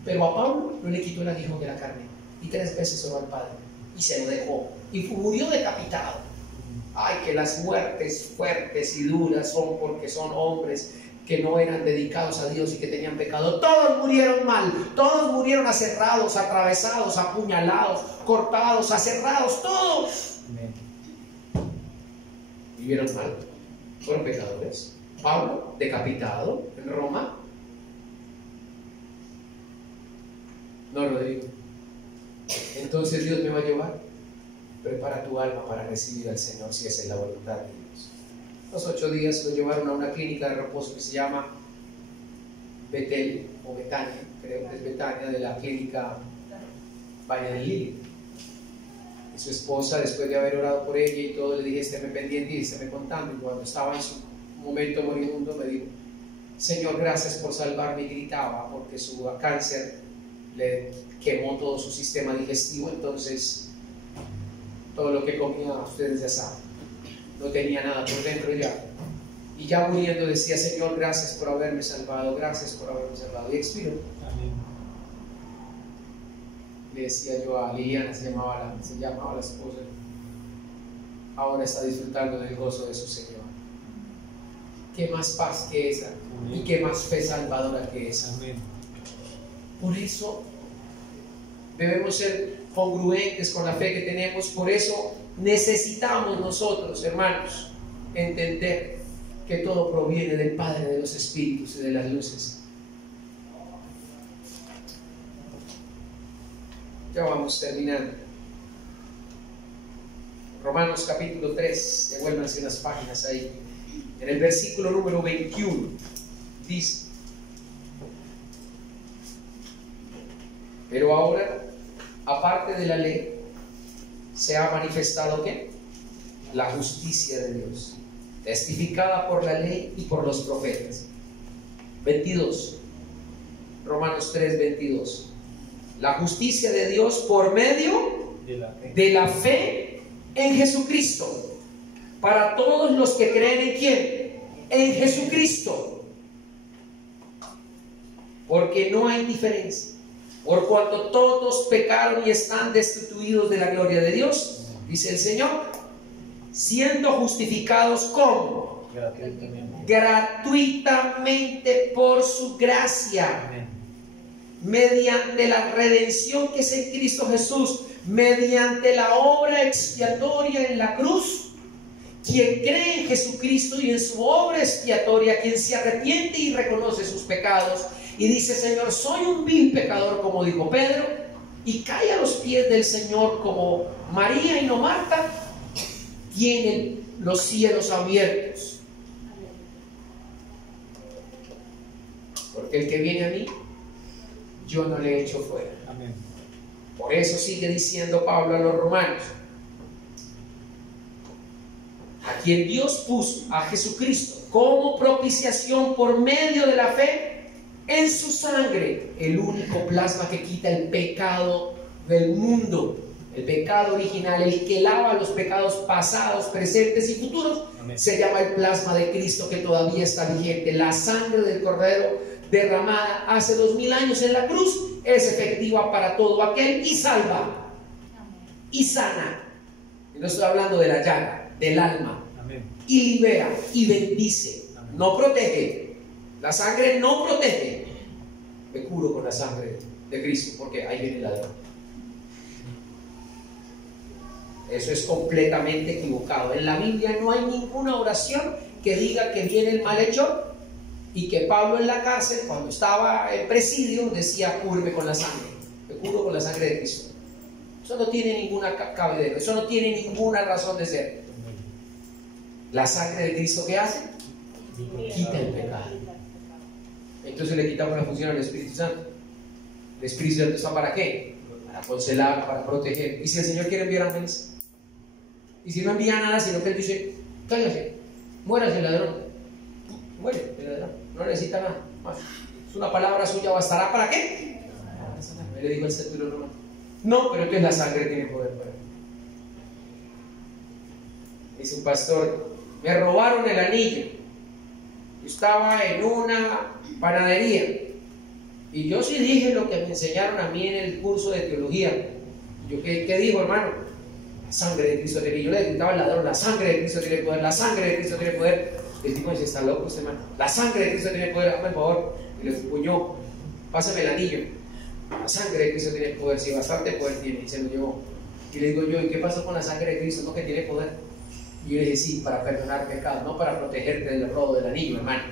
pero a Pablo no le quitó el aguijón de la carne. Y 3 veces oró al Padre y se lo dejó. Y murió decapitado. Ay, que las muertes fuertes y duras son porque son hombres que no eran dedicados a Dios y que tenían pecado. Todos murieron mal, todos murieron aserrados, atravesados, apuñalados, cortados, aserrados, todos vivieron mal, fueron pecadores. Pablo, decapitado en Roma. No lo digo. Entonces Dios me va a llevar. Prepara tu alma para recibir al Señor si esa es la voluntad de Dios. Los 8 días lo llevaron a una clínica de reposo que se llama Betel o Betania, creo que es Betania, de la clínica Valle del Lili. Y su esposa, después de haber orado por ella y todo, le dije, estéme pendiente y estéme contando. Y cuando estaba en su momento moribundo me dijo, Señor, gracias por salvarme. Y gritaba porque su cáncer le quemó todo su sistema digestivo. Entonces todo lo que comía, ustedes ya saben, no tenía nada por dentro ya. Y ya muriendo decía, Señor, gracias por haberme salvado, gracias por haberme salvado. Y expiró. Amén. Le decía yo a Liliana, se llamaba la esposa, ahora está disfrutando del gozo de su Señor. ¿Qué más paz que esa? Amén. Y qué más fe salvadora que esa. Amén. Por eso debemos ser congruentes con la fe que tenemos. Por eso necesitamos nosotros, hermanos, entender que todo proviene del Padre de los Espíritus y de las luces. Ya vamos terminando. Romanos capítulo 3, devuélvanse unas páginas ahí. En el versículo número 21 dice: pero ahora, aparte de la ley, se ha manifestado ¿qué? La justicia de Dios, testificada por la ley y por los profetas. 22, Romanos 3, 22. La justicia de Dios por medio de la fe en Jesucristo, para todos los que creen en ¿quién? En Jesucristo. Porque no hay diferencia. Por cuanto todos pecaron y están destituidos de la gloria de Dios, dice el Señor, siendo justificados ¿cómo? Gratuitamente por su gracia. Amén. Mediante la redención que es en Cristo Jesús, mediante la obra expiatoria en la cruz. Quien cree en Jesucristo y en su obra expiatoria, quien se arrepiente y reconoce sus pecados y dice, Señor, soy un vil pecador, como dijo Pedro, y cae a los pies del Señor como María y no Marta, tienen los cielos abiertos. Porque el que viene a mí, yo no le echo fuera. Amén. Por eso sigue diciendo Pablo a los romanos, a quien Dios puso, a Jesucristo, como propiciación por medio de la fe en su sangre, el único plasma que quita el pecado del mundo, el pecado original, el que lava los pecados pasados, presentes y futuros. Amén. Se llama el plasma de Cristo, que todavía está vigente. La sangre del Cordero derramada hace 2000 años en la cruz es efectiva para todo aquel y salva. Amén. Y sana. Y no estoy hablando de la llaga, del alma. Amén. Y libera y bendice. Amén. No protege. La sangre no protege. Me curo con la sangre de Cristo, porque ahí viene el ladrón. Eso es completamente equivocado. En la Biblia no hay ninguna oración que diga que viene el malhechor, y que Pablo en la cárcel, cuando estaba en presidio, decía: cúbreme con la sangre, me cubro con la sangre de Cristo. Eso no tiene ninguna cabedero, eso no tiene ninguna razón de ser. La sangre de Cristo, ¿qué hace? Quita el pecado. Entonces le quitamos la función al Espíritu Santo. El Espíritu Santo está ¿para qué? Para consolar, para proteger. Y si el Señor quiere enviar ángeles, y si no envía nada, sino que Él dice: cállate, muérase el ladrón, muere el ladrón, no necesita nada más. Es una palabra suya, ¿bastará para qué? Le dijo el centurión romano. No, pero entonces la sangre tiene poder para él. Dice un pastor: me robaron el anillo. Yo estaba en una panadería y yo sí dije lo que me enseñaron a mí en el curso de teología. Yo, ¿qué dijo, hermano? La sangre de Cristo tiene. Yo le gritaba al ladrón: la sangre de Cristo tiene poder, la sangre de Cristo tiene poder. El tipo dice: está loco usted, hermano, la sangre de Cristo tiene poder, hazme el favor. Y le empuñó: pásame el anillo. La sangre de Cristo tiene poder, sí, bastante poder tiene. Y se lo llevó. Y le digo yo: ¿y qué pasó con la sangre de Cristo? ¿No que tiene poder? Y yo le dije: sí, para perdonar pecados, no para protegerte del robo del anillo, hermano.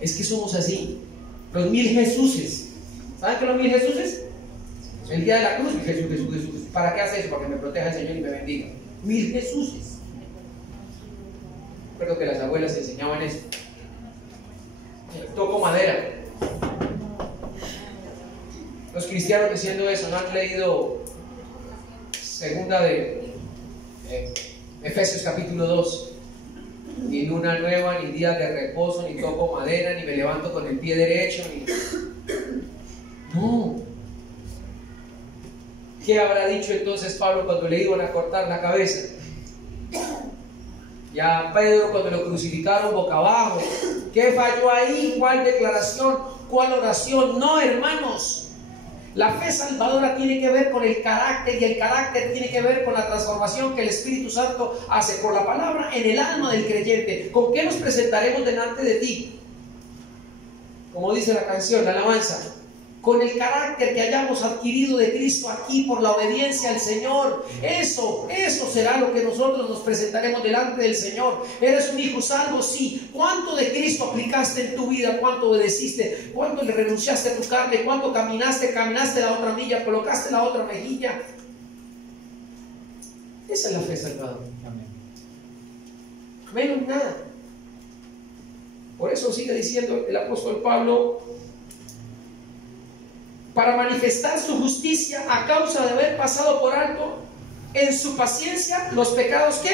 Es que somos así, los 1000 Jesuses. ¿Saben qué son los 1000 Jesuses? El día de la cruz: Jesús, Jesús, Jesús. ¿Para qué hace eso? Para que me proteja el Señor y me bendiga. 1000 Jesuses. Recuerdo que las abuelas enseñaban eso. Toco madera. Los cristianos diciendo eso no han leído segunda de Efesios capítulo 2. Ni luna nueva, ni día de reposo, ni toco madera, ni me levanto con el pie derecho, ni... No. ¿Qué habrá dicho entonces Pablo cuando le iban a cortar la cabeza? Y a Pedro cuando lo crucificaron boca abajo. ¿Qué falló ahí? ¿Cuál declaración? ¿Cuál oración? No, hermanos. La fe salvadora tiene que ver con el carácter, y el carácter tiene que ver con la transformación que el Espíritu Santo hace por la palabra en el alma del creyente. ¿Con qué nos presentaremos delante de ti? Como dice la canción, la alabanza: con el carácter que hayamos adquirido de Cristo aquí por la obediencia al Señor. Eso será lo que nosotros nos presentaremos delante del Señor. ¿Eres un hijo salvo? Sí. ¿Cuánto de Cristo aplicaste en tu vida? ¿Cuánto obedeciste? ¿Cuánto le renunciaste a tu carne? ¿Cuánto caminaste la otra milla? ¿Colocaste la otra mejilla? Esa es la fe salvadora. Menos nada. Por eso sigue diciendo el apóstol Pablo: para manifestar su justicia a causa de haber pasado por alto en su paciencia los pecados que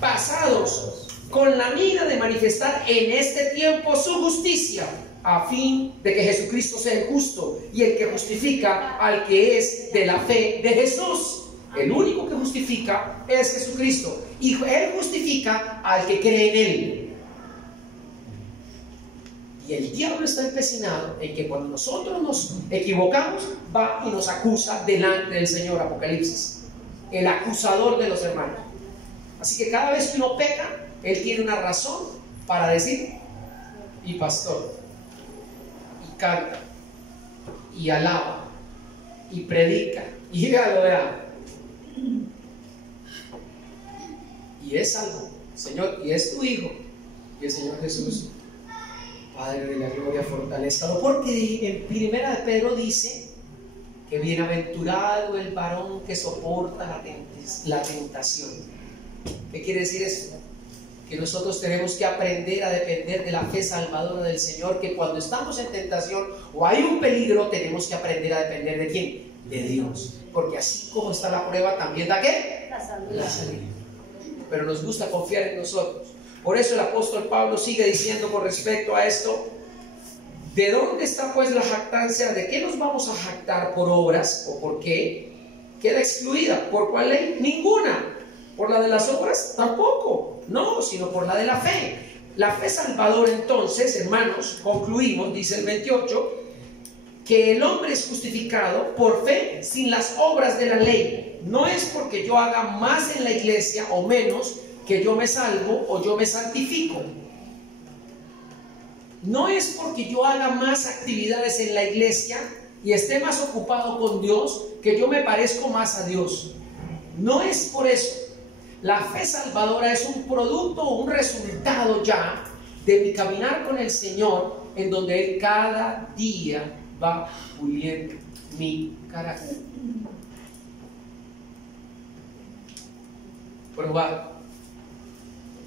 pasados, con la mira de manifestar en este tiempo su justicia, a fin de que Jesucristo sea el justo y el que justifica al que es de la fe de Jesús. El único que justifica es Jesucristo, y Él justifica al que cree en Él. Y el diablo está empecinado en que cuando nosotros nos equivocamos, va y nos acusa delante del Señor. Apocalipsis, el acusador de los hermanos. Así que cada vez que uno peca, él tiene una razón para decir: y pastor, y canta, y alaba, y predica, y vea, y es algo, Señor, y es tu Hijo, y el Señor Jesús, Padre de la gloria, fortalézcalo. Porque en primera de Pedro dice que bienaventurado el varón que soporta la tentación. ¿Qué quiere decir eso? Que nosotros tenemos que aprender a depender de la fe salvadora del Señor, que cuando estamos en tentación o hay un peligro, tenemos que aprender a depender ¿de quién? De Dios. Porque así como está la prueba, también da ¿qué? La salida. Pero nos gusta confiar en nosotros. Por eso el apóstol Pablo sigue diciendo con respecto a esto: ¿de dónde está pues la jactancia? ¿De qué nos vamos a jactar? ¿Por obras o por qué? Queda excluida. ¿Por cuál ley? Ninguna. ¿Por la de las obras? Tampoco. No, sino por la de la fe. La fe salvadora, entonces, hermanos, concluimos, dice el 28, que el hombre es justificado por fe sin las obras de la ley. No es porque yo haga más en la iglesia o menos que yo me salvo o yo me santifico. no es porque yo haga más actividades en la iglesia y esté más ocupado con Dios que yo me parezco más a Dios. No es por eso. La fe salvadora es un producto o un resultado ya de mi caminar con el Señor, en donde Él cada día va puliendo mi carácter. Probar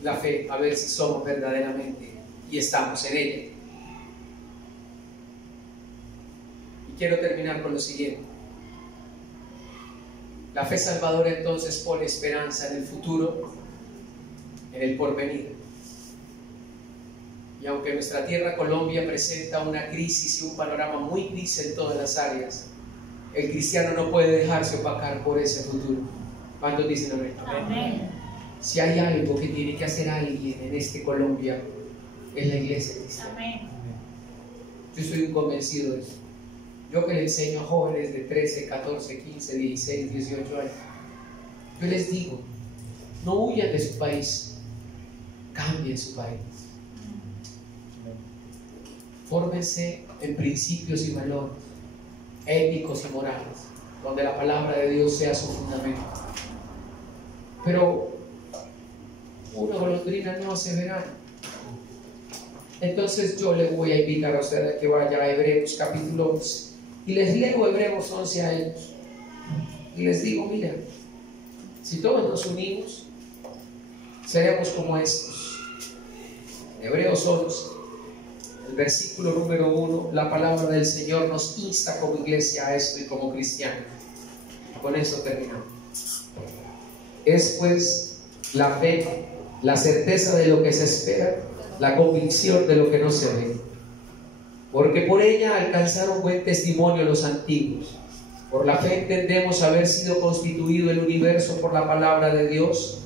la fe, a ver si somos verdaderamente y estamos en ella. Y quiero terminar con lo siguiente. La fe salvadora entonces pone esperanza en el futuro, en el porvenir. Y aunque nuestra tierra Colombia presenta una crisis y un panorama muy gris en todas las áreas, el cristiano no puede dejarse opacar por ese futuro. ¿Cuántos dicen amén? Amén. Si hay algo que tiene que hacer alguien en este Colombia, es la iglesia cristiana. Amén. Yo soy un convencido de eso. Yo que le enseño a jóvenes de 13, 14, 15, 16, 18 años, yo les digo, no huyan de su país, cambien su país. Fórmense en principios y valores éticos y morales, donde la palabra de Dios sea su fundamento. Pero una golondrina no hace verano. Entonces yo le voy a invitar a usted a que vaya a Hebreos capítulo 11 y les leo Hebreos 11 a ellos y les digo, mira, si todos nos unimos seremos como estos. Hebreos 11, el versículo número 1, la palabra del Señor nos insta como iglesia a esto y como cristianos. Con eso terminamos. Es pues la fe, la certeza de lo que se espera, la convicción de lo que no se ve. Porque por ella alcanzaron buen testimonio los antiguos. Por la fe entendemos haber sido constituido el universo por la palabra de Dios,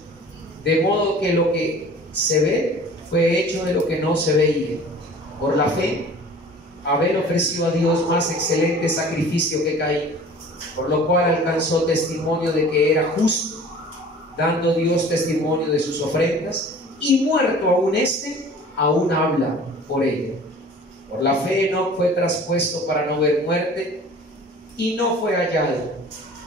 de modo que lo que se ve fue hecho de lo que no se veía. Por la fe, Abel ofreció a Dios más excelente sacrificio que Caín, por lo cual alcanzó testimonio de que era justo, dando Dios testimonio de sus ofrendas, y muerto aún aún habla por ella. Por la fe Enoc fue traspuesto para no ver muerte, y no fue hallado,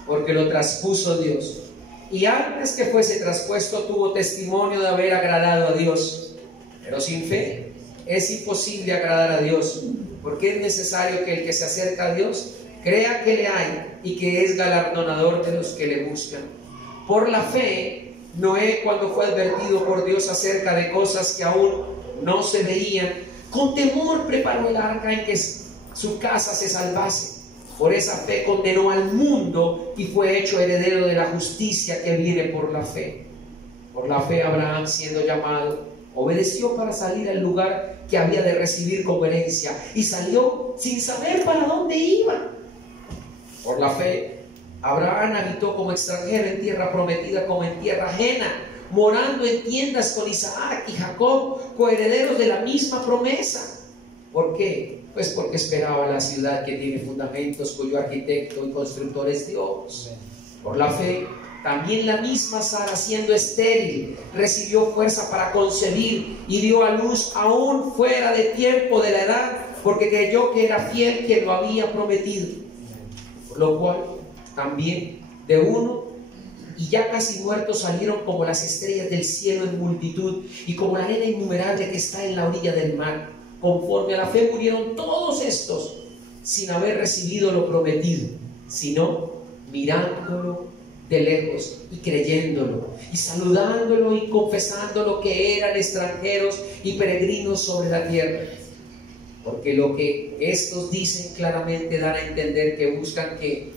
porque lo traspuso Dios. Y antes que fuese traspuesto tuvo testimonio de haber agradado a Dios. Pero sin fe es imposible agradar a Dios, porque es necesario que el que se acerca a Dios crea que le hay y que es galardonador de los que le buscan. Por la fe, Noé, cuando fue advertido por Dios acerca de cosas que aún no se veían, con temor preparó el arca en que su casa se salvase. Por esa fe condenó al mundo y fue hecho heredero de la justicia que viene por la fe. Por la fe Abraham, siendo llamado, obedeció para salir al lugar que había de recibir como herencia, y salió sin saber para dónde iba. Por la fe Abraham habitó como extranjero en tierra prometida como en tierra ajena, morando en tiendas con Isaac y Jacob, coherederos de la misma promesa. ¿Por qué? Pues porque esperaba la ciudad que tiene fundamentos, cuyo arquitecto y constructor es Dios. Por la fe también la misma Sara, siendo estéril, recibió fuerza para concebir y dio a luz aún fuera de tiempo de la edad, porque creyó que era fiel quien lo había prometido. Por lo cual también de uno y ya casi muertos salieron como las estrellas del cielo en multitud y como la arena innumerable que está en la orilla del mar. Conforme a la fe murieron todos estos sin haber recibido lo prometido, sino mirándolo de lejos y creyéndolo y saludándolo y confesándolo que eran extranjeros y peregrinos sobre la tierra. Porque lo que estos dicen claramente dan a entender que buscan que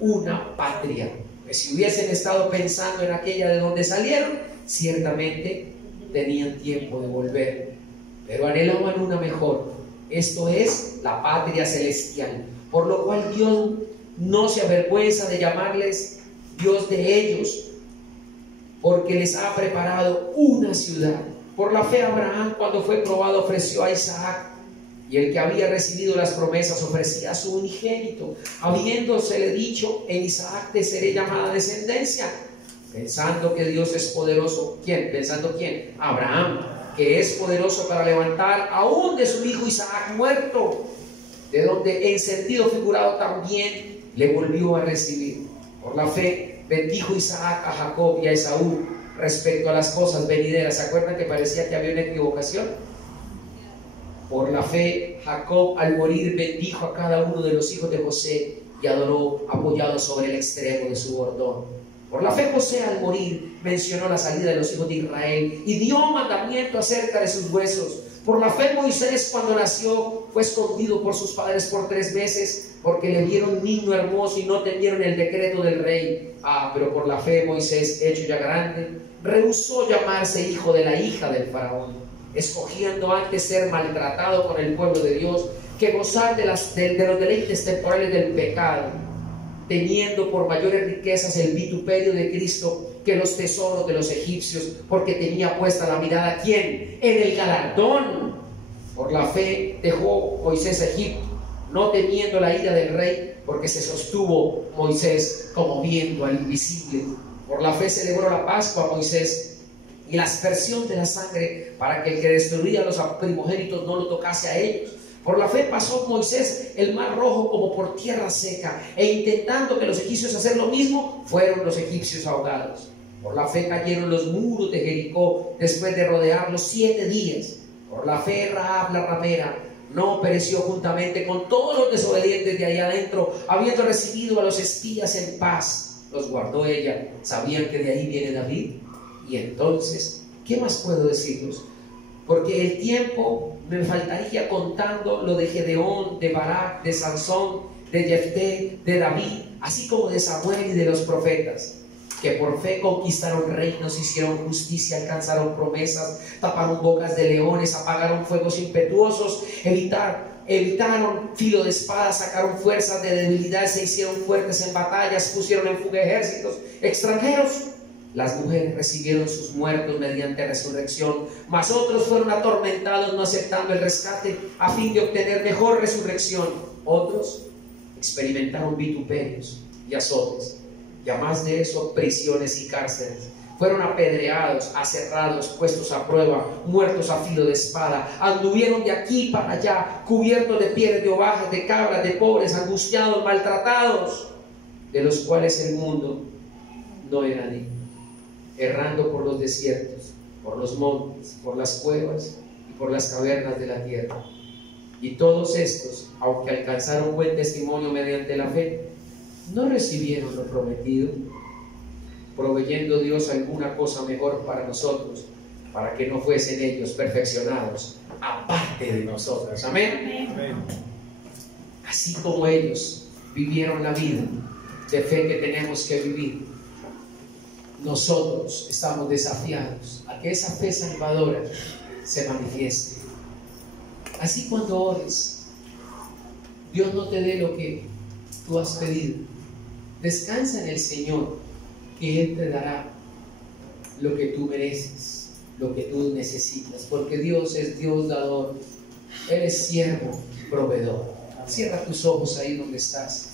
una patria, que si hubiesen estado pensando en aquella de donde salieron, ciertamente tenían tiempo de volver, pero anhelaban una mejor, esto es la patria celestial, por lo cual Dios no se avergüenza de llamarles Dios de ellos, porque les ha preparado una ciudad. Por la fe Abraham, cuando fue probado, ofreció a Isaac, y el que había recibido las promesas ofrecía a su unigénito, habiéndosele dicho: en Isaac te seré llamada descendencia, pensando que Dios es poderoso. ¿Quién? ¿Pensando quién? Abraham, que es poderoso para levantar aún de su hijo Isaac muerto, de donde en sentido figurado también le volvió a recibir. Por la fe bendijo Isaac a Jacob y a Esaú respecto a las cosas venideras. ¿Se acuerdan que parecía que había una equivocación? Por la fe Jacob al morir bendijo a cada uno de los hijos de José y adoró apoyado sobre el extremo de su bordón. Por la fe José al morir mencionó la salida de los hijos de Israel y dio mandamiento acerca de sus huesos. Por la fe Moisés, cuando nació, fue escondido por sus padres por 3 meses, porque le vieron niño hermoso y no temieron el decreto del rey. Pero por la fe Moisés, hecho ya grande, rehusó llamarse hijo de la hija del faraón, escogiendo antes ser maltratado con el pueblo de Dios que gozar de los deleites temporales del pecado, teniendo por mayores riquezas el vituperio de Cristo que los tesoros de los egipcios, porque tenía puesta la mirada, ¿quién? En el galardón. Por la fe dejó Moisés Egipto, no temiendo la ira del rey, porque se sostuvo Moisés como viendo al invisible. Por la fe celebró la Pascua Moisés y la aspersión de la sangre, para que el que destruía a los primogénitos no lo tocase a ellos. Por la fe pasó Moisés el mar rojo como por tierra seca, e intentando que los egipcios hacer lo mismo, fueron los egipcios ahogados. Por la fe cayeron los muros de Jericó después de rodearlos 7 días. Por la fe Rahab la ramera no pereció juntamente con todos los desobedientes de allá adentro, habiendo recibido a los espías en paz. Los guardó ella. ¿Sabían que de ahí viene David? Y entonces, ¿qué más puedo decirles? Porque el tiempo me faltaría contando lo de Gedeón, de Barak, de Sansón, de Jefté, de David, así como de Samuel y de los profetas, que por fe conquistaron reinos, hicieron justicia, alcanzaron promesas, taparon bocas de leones, apagaron fuegos impetuosos, evitaron filo de espada, sacaron fuerzas de debilidad, se hicieron fuertes en batallas, pusieron en fuga ejércitos extranjeros. Las mujeres recibieron sus muertos mediante resurrección, mas otros fueron atormentados no aceptando el rescate a fin de obtener mejor resurrección. Otros experimentaron vituperios y azotes, y además de eso prisiones y cárceles. Fueron apedreados, aserrados, puestos a prueba, muertos a filo de espada. Anduvieron de aquí para allá, cubiertos de pieles de ovejas, de cabras, de pobres, angustiados, maltratados, de los cuales el mundo no era digno, errando por los desiertos, por los montes, por las cuevas y por las cavernas de la tierra. Y todos estos, aunque alcanzaron buen testimonio mediante la fe, no recibieron lo prometido, proveyendo Dios alguna cosa mejor para nosotros, para que no fuesen ellos perfeccionados aparte de nosotros. Amén. Amén. Así como ellos vivieron la vida de fe que tenemos que vivir, nosotros estamos desafiados a que esa fe salvadora se manifieste. Así cuando ores, Dios no te dé lo que tú has pedido. Descansa en el Señor, que Él te dará lo que tú mereces, lo que tú necesitas, porque Dios es Dios dador, Él es siervo, proveedor. Cierra tus ojos ahí donde estás.